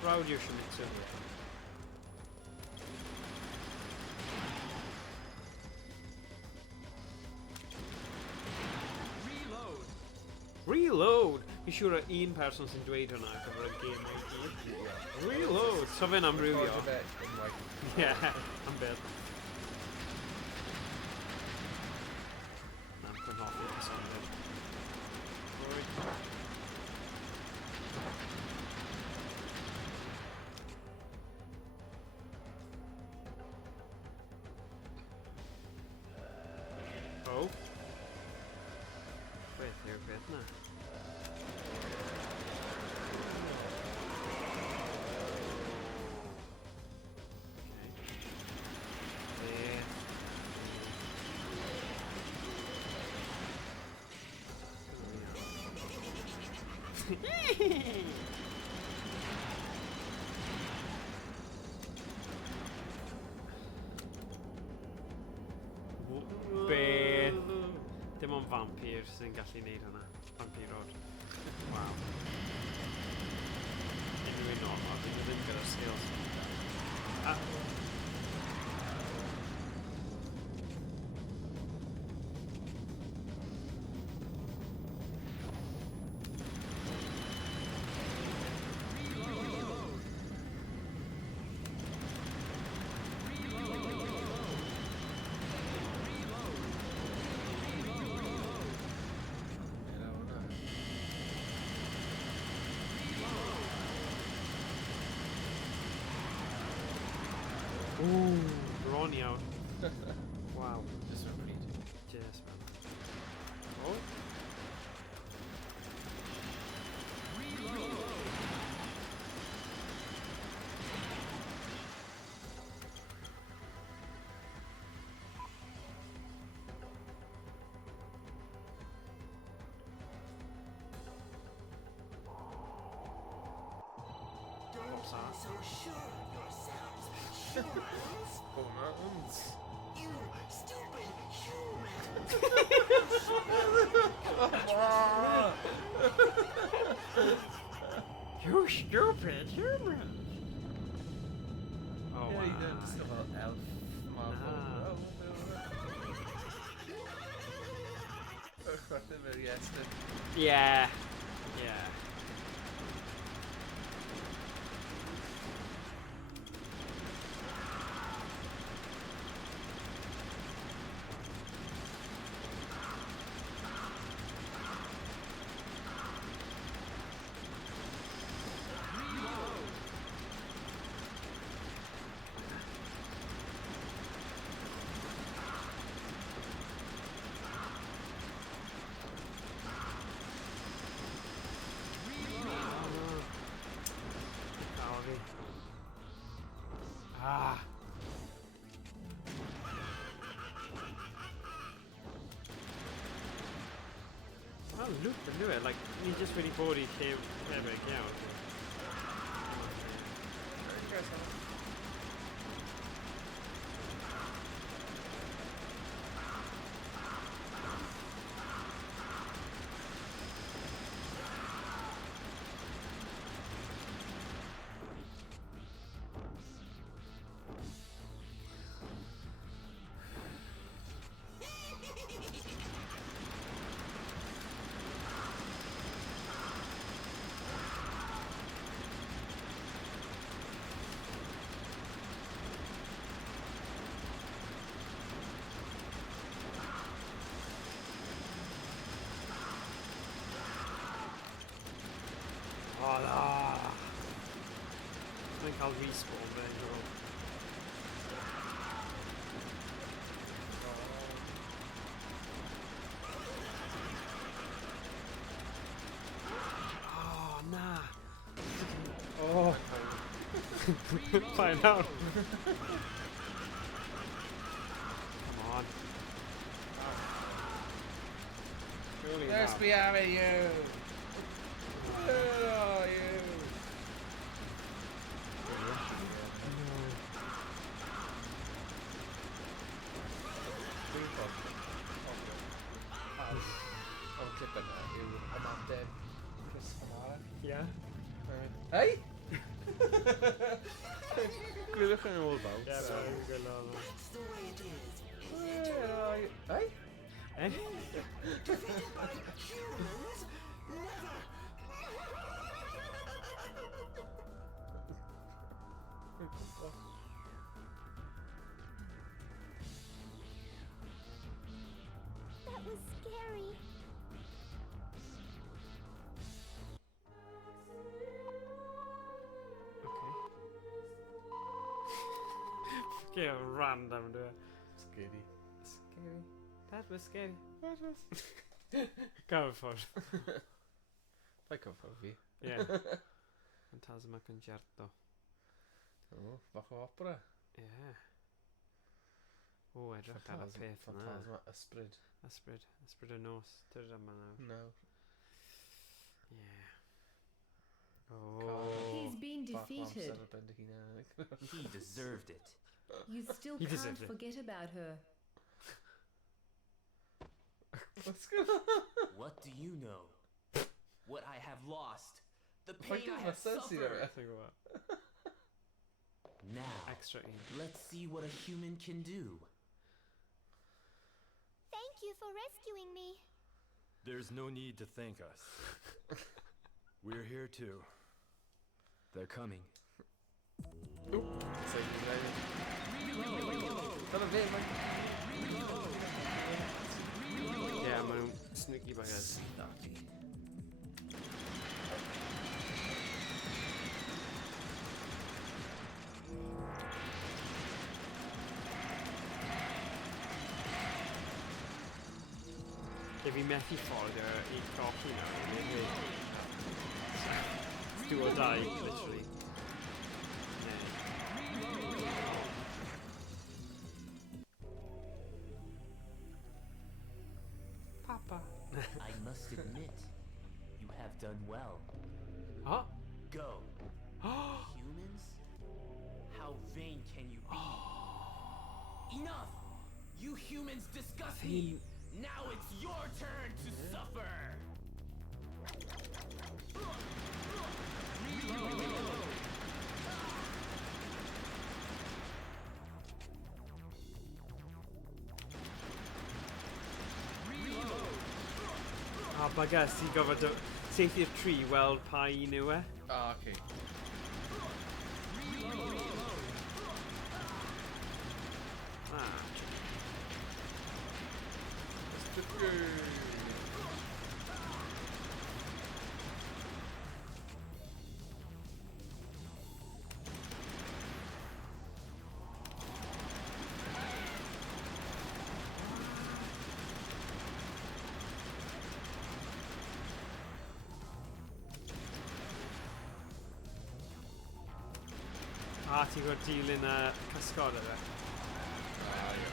Brawd yw Shimizu. Reload! Fi'n siŵr o un person sy'n dweud hwnna gyfer y game o'i gyd. Reload! So fe'n amrywio. Ie, am beth. Na'n cynhoffi y soniad. Oh. Beth yw'r beth na? Beth? Dim ond vampir sy'n gallu neud hwnna. Vampirod. Waw. Unrhyw un normal, dyn nhw ddim gyda'r skills. Ooh, brawny out. Wow. Just repeat. Yes, man. Oh. Don't be so sure of yourselves, humans. You stupid humans. You stupid human! Oh, Yeah, wow. you don't just about elf Marvel. Nah. Oh, very Esther. Yeah. Yeah. Ah. Oh, look, I knew it. Like, he just really bought his game back out. Oh, no. I think I'll respawn there, you're all. Oh, nah. Oh. Find out. Come on. Surely Let's not. be having you. Where are you? I'll clip it now. I'm dead. Kiss him off. Gwnewch yn ôl bawb. Yeah, but we go low. That's the way it is. Ei? Eh? Defeated by humans? Never! That was scary. Okay, random do it. Scary. Scary. That was scary. That was. Go for it. Fai cyffro fi. Yeah. Fantasma Concerto. O, bach o opera. Yeah. O, edrych ar y peth na. Fantasma ysbryd. Ysbryd. Ysbryd y nos. Dyd yma nawr. No. Yeah. Oh. He's been Bach o defeated. amser ar ben dy hunan. He deserved it. You still He can't deserved it. forget about her. What's going on? What do you know? What I have lost. The If I pain give I have myself see suffered. that. Think of that. Now, Extra E. let's see what a human can do. Thank you for rescuing me. There's no need to thank us. We're here too. They're coming. Save me, baby. Dyna fe, man. Yeah, maen nhw'n sneaky buggers. If fi methu ffordd I cochi nawr, do or die, literally. Papa. I must admit, you have done well. Huh? Go. Humans? How vain can you be? Enough! You humans disgust me! Now it's your turn to suffer! A bugger, si gofod saethu'r tri weld pa un yw e. Ah, okay. Ah. A ti'n gwybod dilyn y casgod yna? Ah, ie.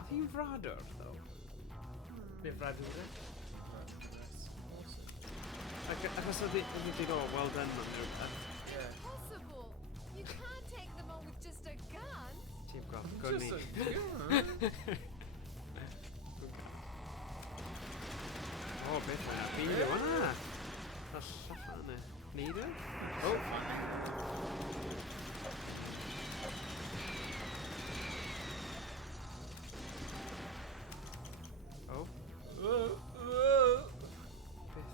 Oedd hi'n fradwr, ddo? Neu fradwr e? Achos oedd hi'n dweud, oh, well done, man. Impossible. You can't take them on with just a gun. Ti'n gweld, gwni. O, beth yna? Byd yw hwnna? Allan yna. Neidr? O! O? Beth?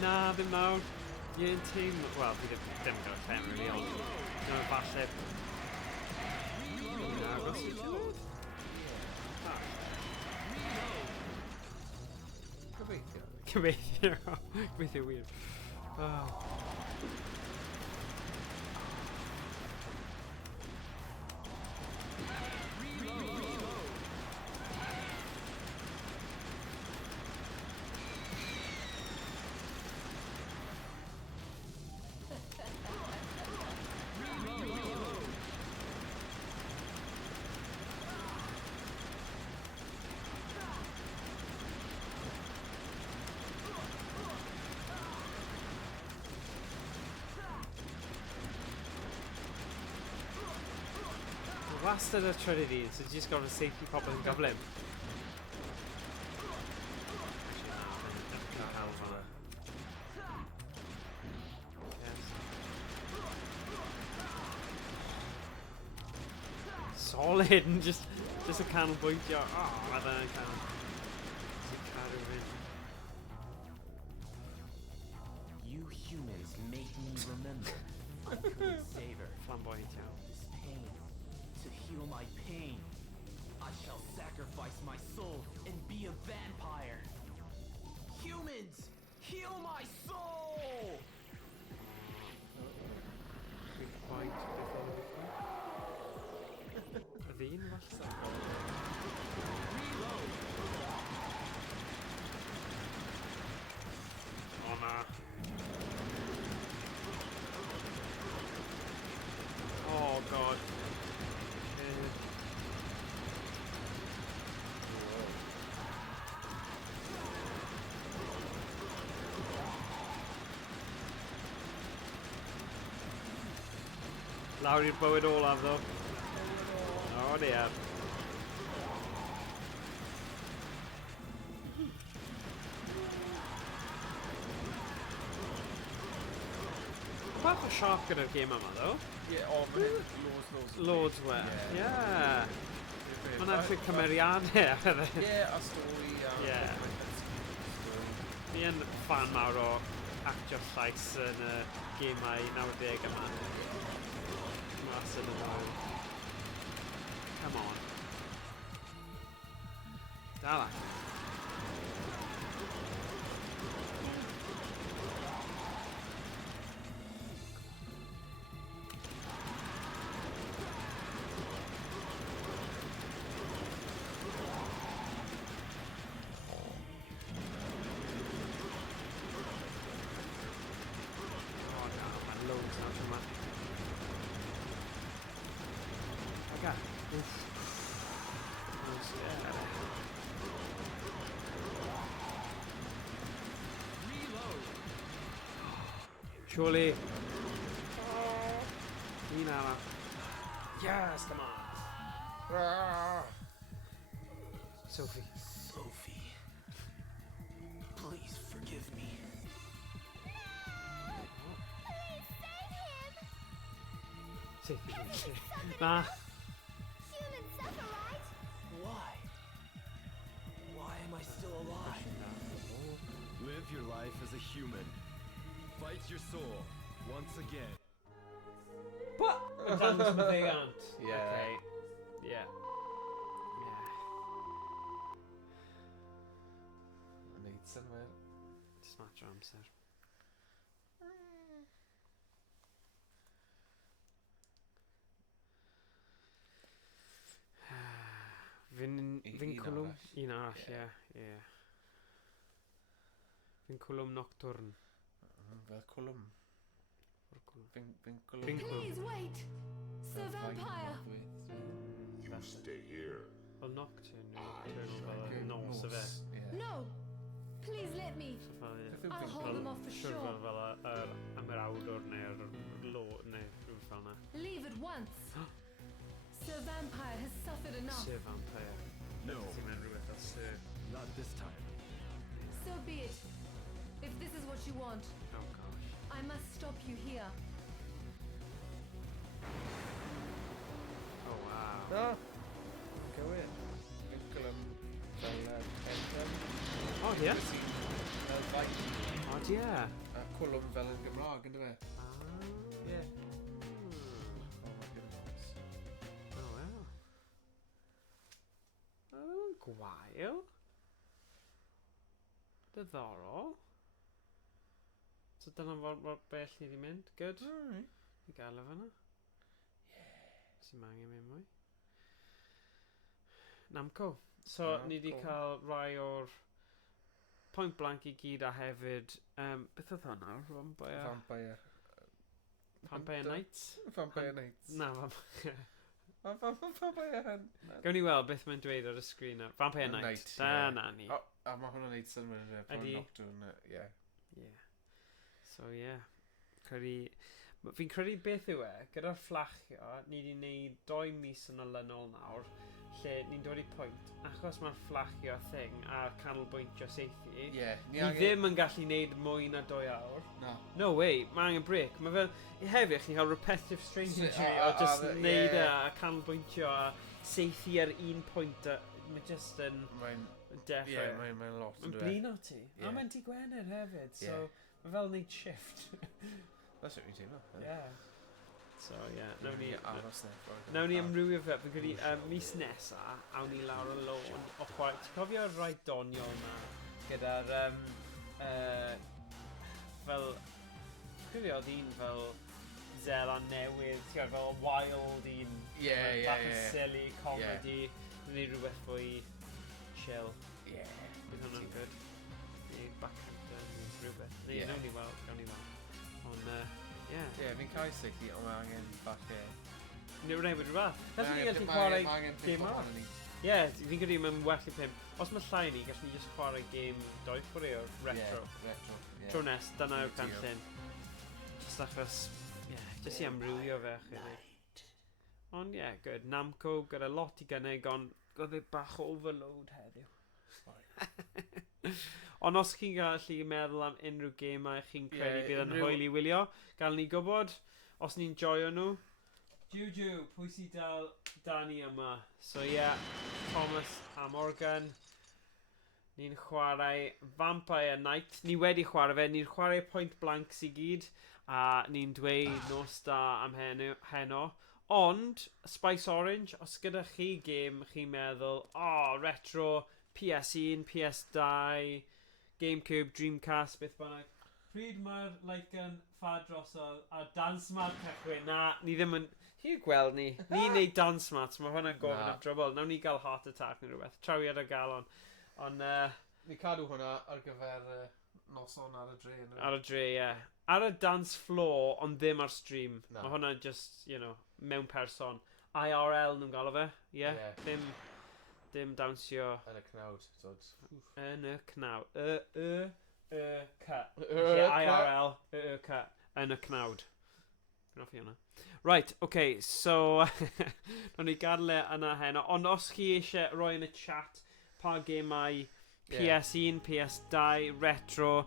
Na, ddim nawr. I'n teim... Wel, fi ddim gyda tem, really, ond... No, falle... Na, gos i ddod. Gobeithio. Cyfeithio. Cyfeithio wir. Oh. wastad y trydydd un, so just gorfod safety pobl yn gyflym. Solid, and just a canolbwyntio. Oh, ma fe'n can. Just cadw fynd. You humans make me remember I couldn't save her. Flamboyant iawn. This pain. To heal my pain, I shall sacrifice my soul and be a vampire. Humans, heal my soul! Big fight before the big fight. Y ddyn, falle. Reload! O na. Oh god. Lawr i'r bywyd olaf ddo. O dear. Bach o sioc gyda'r gêm yma ddo. Ie, o, mae'n loads. Loads we. Ie. Yeah. Mae'n actually cymeriadau ar y... Ie, a stori a... Ie. Fi yn fan mawr o actio llais yn y gemau 90 yma. Mas yn y ddau. Come on. Dala. Surely. Un arall. Yes, come on. Sophie. Sophie, please forgive me. Sophie. Nah. Human suffer, right? Why? Why am I still alive? Live your life as a human. Fight your soul once again. What? Dance maddeuant. Yeah. Okay. Yeah. Yeah. Neud synwyr. Just matter o amser. Fi'n cwlwm... Un arall, ie. Fi'n cwlwm nocturn. Fel cwlwm. Fi'n cwlwm. Please wait. Sir Vampire. You stay here. Wel nocturn fel nos y fe. No. Please let me. I'll hold them off for Siwr sure. fel yr ymrawdwr neu'r lo neu rhywbeth fel yna. Leave at once. Sir Vampire has suffered enough. Sir Vampire. No, Ti'n mynd rhywbeth fel Sir. not this time. So be it. If this is what you want, Oh gosh. I must stop you here. Oh wow. No. Gywir. Fi'n cwlwm fel Edwin. Oh ie? Fel faint. O ie. A cwlwm fel yn Gymraeg, ynddo fe? Ie. Oh my goodness. Oh wow. Oh, gwael. Diddorol. So dyna fod bell ni wedi mynd. Good. Alright. I gael o fan'na. Sy'n angen mynd mwy. Namco. So ni wedi cael rai o'r Point Blank I gyd a hefyd beth oedd hwnna? Vampire. Vampire Nights? Vampire Nights. Na, Vampire Hunt. Gawn ni weld beth mae'n dweud ar y sgrin. Vampire Night. Da na ni. A mae hwnna'n neud synwyr. Ydi. Nocturne, ie. Yeah. So yeah. Credu... Fi'n credu beth yw e, gyda'r fflachio, ni wedi gwneud 2 mis yn olynol nawr, lle ni'n dod i pwynt, achos mae'r fflachio thing a canolbwyntio seithi, ni ddim yn gallu gwneud mwy na 2 awr. No way, mae angen break. Mae fel, hefyd, chi'n cael repetitive strain injury o just wneud a canolbwyntio a seithi ar un pwynt a mae just yn dechrau. Ie, mae'n lot yn dweud. Mae'n blin o ti. A mae'n ti Gwener hefyd, so mae fel wneud shift. That's what we do, no? Yeah. So, yeah, nawn ni amrywio fe, fi'n credu mis nesa, awn ni lawr y lôn o chwarae. Ti'n cofio'r rai doniol na gyda'r, fel, cofio oedd un fel Zeland newydd, ti'n fel wild un, bach yn silly, comedy, neu rhywbeth fwy chill. Bydd hwnna'n good. Neu backcountry, neu rhywbeth. Neu nawn ni weld. Ond, fi'n cael seithi, ond mae angen bach Neu rhaid wedi rhaid. Gallwn ni gallu chwarae game ar. Ie, fi'n credu mae'n well i 5. Os mae llai ni, gallwn ni just chwarae game 2 chwarae o'r retro. Tro nes, dyna yw'r canllun. Just achos, just i amrywio fe, chydig. Ond good. Namco, gyda lot i gynnig, ond oedd e bach o overload heddiw. Ond os chi'n gallu meddwl am unrhyw gemau chi'n credu bydd yn hwyl i wylio, gael ni gwybod, os ni'n joio nhw. Jiw, pwy sy'n dal Dani yma? So Thomas a Morgan. Ni'n chwarae Vampire Night. Ni wedi chwarae fe, ni'n chwarae Point Blanks i gyd, a ni'n dweud nos da am heno. Ond, Spice Orange, os gyda chi gêm chi'n meddwl, retro, PS1, PS2, GameCube, Dreamcast, beth bynnag. Pryd mae'r Lycan ffad drosodd a dance mat cychwyn? Na, ni ddim yn... Hi'n gweld ni. Ni'n neud dance mats, mae hwnna'n gofyn am drwbl. Nawn ni gael heart attack neu rhywbeth. Trawiad o galon. Ond... Ni cadw hwnna ar gyfer noson ar y dre. Ar y dre, Ar y dance floor, ond ddim ar stream. Mae hwnna just, mewn person. IRL nhw'n galw fe, Dim dawnsio... Yn y cnawd, Yn y cnawd. IRL, yn y cnawd. Gwna fi hwnna. Right, okay, so... Nawn ni gadle yna heno. Ond os chi eisiau roi yn y chat pa gemau PS1, PS2, retro,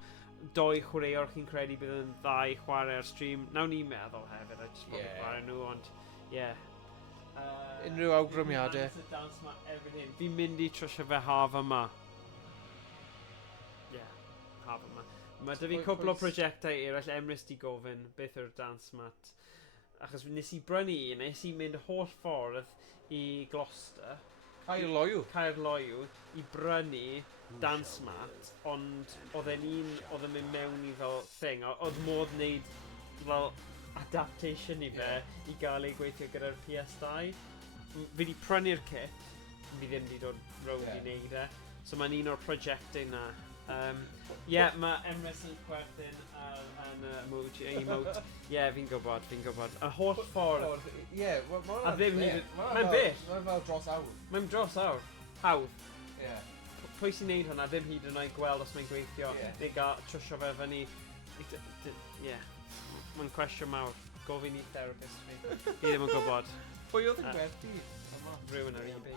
2 chwaraewr chi'n credu bydd yn ddau chwarae ar stream. Nawn ni meddwl hefyd, a just bod yn chwarae nhw, ond... Unrhyw awgrymiadau. Fi'n mynd i trwsio fe haf yma. Haf yma. Mae dy fi cwbl o prosiectau eraill Emrys di gofyn beth yw'r dance mat. Achos nes i brynu un, nes i mynd holl ffordd i Gloucester. Caerloyw i brynu dance mat, ond oedd e'n mynd mewn i fel thing. Oedd modd wneud fel adaptation i fe i gael ei gweithio gyda'r PS2. Fi wedi prynu'r kit, fi ddim wedi dod rownd i wneud e. So mae'n un o'r prosiectau na. Mae Emrys yn chwerthin yn emote. Fi'n gwybod. Y holl ffordd. A ddim hyd... Mae'n bell. Mae'n fel dros awr. Mae'n dros awr. Hawdd. Pwy sy'n neud hwnna, ddim hyd yn oed gweld os mae'n gweithio. Neu gael trwsio fe fyny. Mae'n cwestiwn mawr. Gofyn i therapist fi. Fi ddim yn gwybod. Pwy oedd yn gwerthu? Rhywun ar eBay.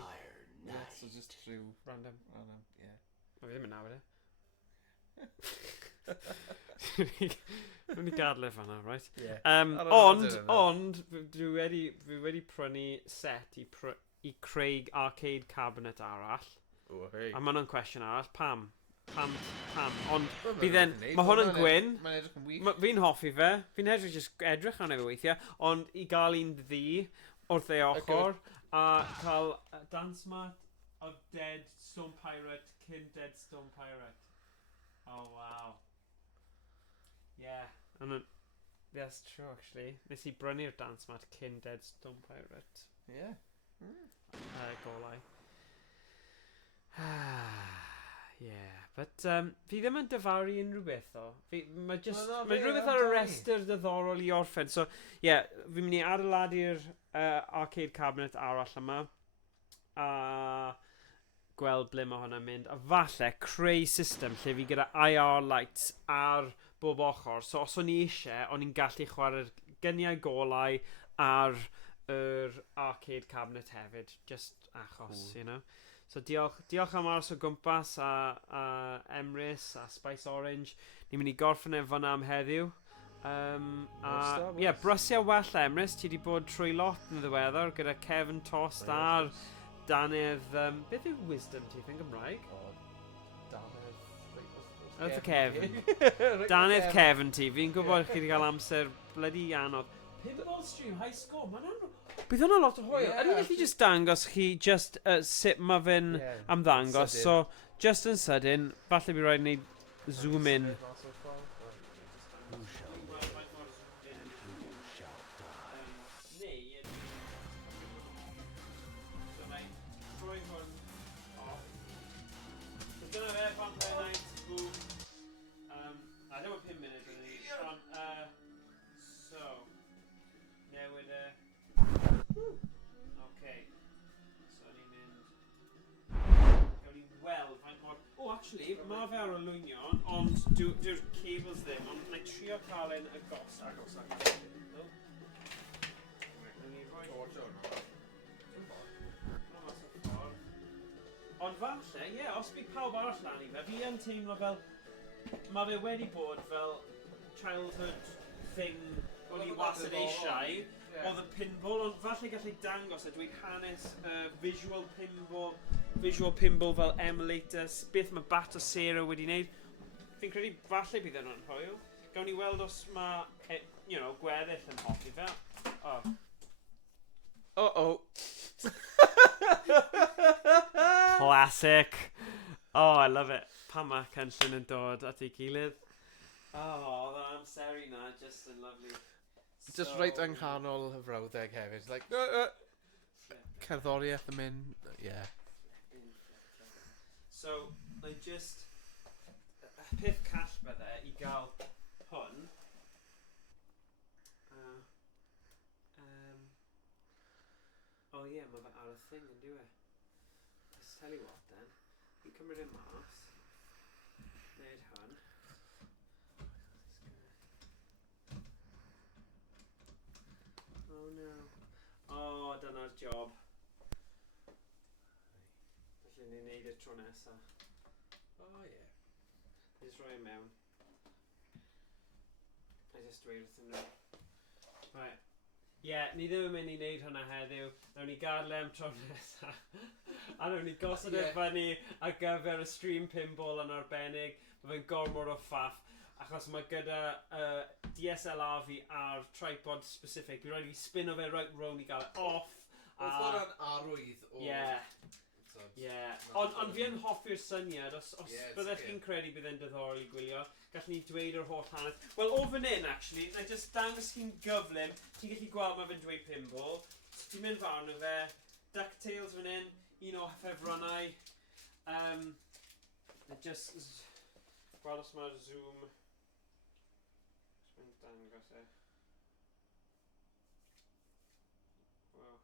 So just rhyw... Random. Mae fi ddim yn nawr Nw'n ni gadle fanna, right? Ond, fi wedi prynu set i Craig arcade cabinet arall. A ma'n yn cwestiwn arall, pam? Ond mae hwn yn gwyn. Fi'n hoffi fe. Fi'n edrych arno fe weithiau. Ond i gael un ddi wrth ei ochr a cael dance mat o Dead Stone Pirate cyn Dead Stone Pirate. Oh, wow. That's true, actually. Nes I brynu'r dance mat cyn Dead Stone Pirate. Golau. But fi ddim yn dyfaru unrhyw beth o. Mae rhywbeth ar y restr diddorol i orffen. So, fi'n mynd i adeiladu'r arcade cabinet arall yma. A gweld ble mae hwnna'n mynd. A falle creu system lle fi gyda IR lights ar bob ochr. So, os o'n i eisiau, o'n i'n gallu chwarae gyniau golau ar yr arcade cabinet hefyd, just achos, you know. So diolch am aros o gwmpas a Emrys a Spice Orange. Ni'n mynd i gorffen efo am heddiw. Brysia well Emrys, ti wedi bod trwy lot yn ddiweddar gyda Kevin Tost a'r Danydd, beth yw wisdom ti, yn Gymraeg? Danydd Kevin. Danydd Kevin ti, fi'n gwybod chi wedi cael amser bloody anodd. Pinball Stream High Score, mae'n anodd. Bydd hwnna lot o hwyl. Ydy gallu just dangos chi just sut mae fe'n amddangos. So, just yn sydyn, falle bydd rhaid ni zoom in. Actually, mae fe ar olwynion, ond dyw'r cables ddim, ond na i trio cael ein agos. Ond falle, os bydd pawb arall lan i fe, fi yn teimlo fel, mae fe wedi bod fel childhood thing o'n i wastad eisiau, oedd y pinball, ond falle gallu dangos a dweud hanes visual pinball fel emulators, beth mae Bat o Sarah wedi wneud. Fi'n credu falle bydd yna'n hwyl. Gawn ni weld os mae, gweddill yn hoffi fe. Classic. Oh, I love it. Pan mae cynllun yn dod at ei gilydd. Oh, that amseru na, just yn lovely. Just right yng nghanol y frawddeg hefyd. Like, cerddoriaeth yn mynd, yeah. So, I just... peth call bydde i gael hwn. Oh yeah, mae fe ar y thing yn diwe. Let's tell you what then. Fi'n cymryd e mas. Neud hwn. Oh no. Oh, dyna'r job. Felly ni'n neud y tro nesa. Oh yeah. Just rhoi mewn. I just dweud wrthyn nhw. Right. Ni ddim yn mynd i wneud hwnna heddiw. Nawn ni gadw am tro nesa. A nawn ni gosod e fyny ar gyfer y stream pinball yn arbennig. Mae fe'n gormod o ffaff. Achos mae gyda DSLR fi ar tripod specific. Fi rhaid i fi spin o fe right round i gael e off. Oedd hwnna'n arwydd o... Ond fi yn hoffi'r syniad, os byddech chi'n credu bydd e'n diddorol i gwylio, gallwn ni dweud o'r holl hanes. Wel, o fan hyn, actually, na just dangos chi'n gyflym, ti'n gallu gweld mae fe'n dweud pinball, so ti'n mynd farn o fe, DuckTales fan hyn, un o ffefrynnau, just, gweld os mae'r zoom, just mynd dangos e. Wow.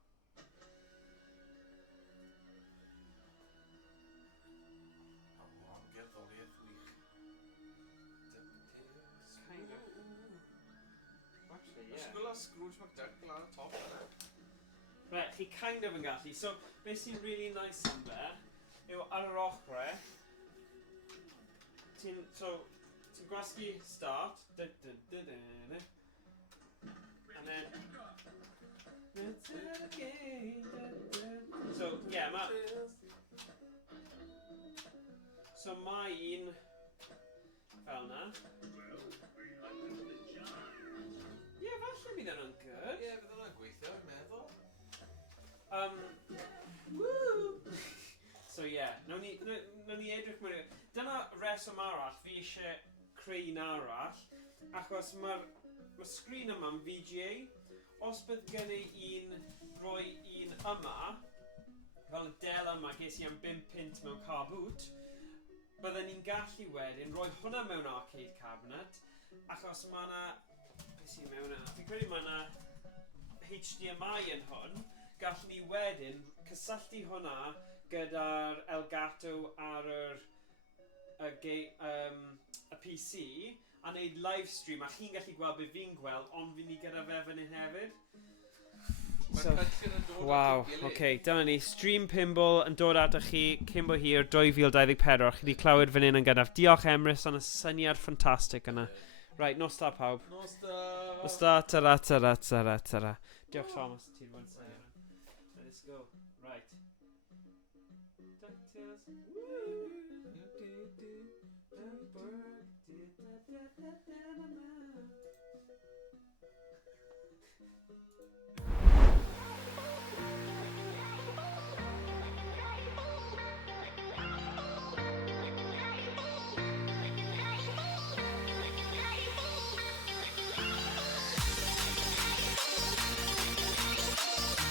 Scrooge McDuck lan y top yna. Right, chi kind of yn gallu. So, beth sy'n really nice am fe, yw ar yr ochrau, ti'n gwasgu start, and then, it's okay, so, so mae un fel na. Falle bydd yna'n good. Ie, bydd yna'n gweithio, yn meddwl. Woo! So nawn ni edrych mewn. Dyna reswm arall, fi eisiau creu un arall, achos mae'r sgrin yma'n VGA. Os bydd gen i roi un yma, fel y del yma, ges i am 5 pint mewn car boot, bydden ni'n gallu wedyn roi hwnna mewn arcade cabinet, achos mae yna... sy'n mewn yna. Fi'n credu mae yna HDMI yn hwn. Gallwn ni wedyn cysylltu hwnna gyda'r Elgato ar y PC, a neud live stream, a chi'n gallu gweld be fi'n gweld, ond fi'n ni gyda fe fan hyn hefyd. Mae'r So, country yn dod Waw, at ei gilydd. okay, dyna ni. Stream Pinball yn dod at chi cyn bo hir 2024. Chi wedi clywed fan hyn yn gynnaf. Diolch Emrys, ond y syniad ffantastig yna. Right, nos da pawb. Nos da. Nos da, tara, tara, tara, tara. Diolch Thomas, ti'n mwyn syniad. Let's go. Right. DuckTales. Woo!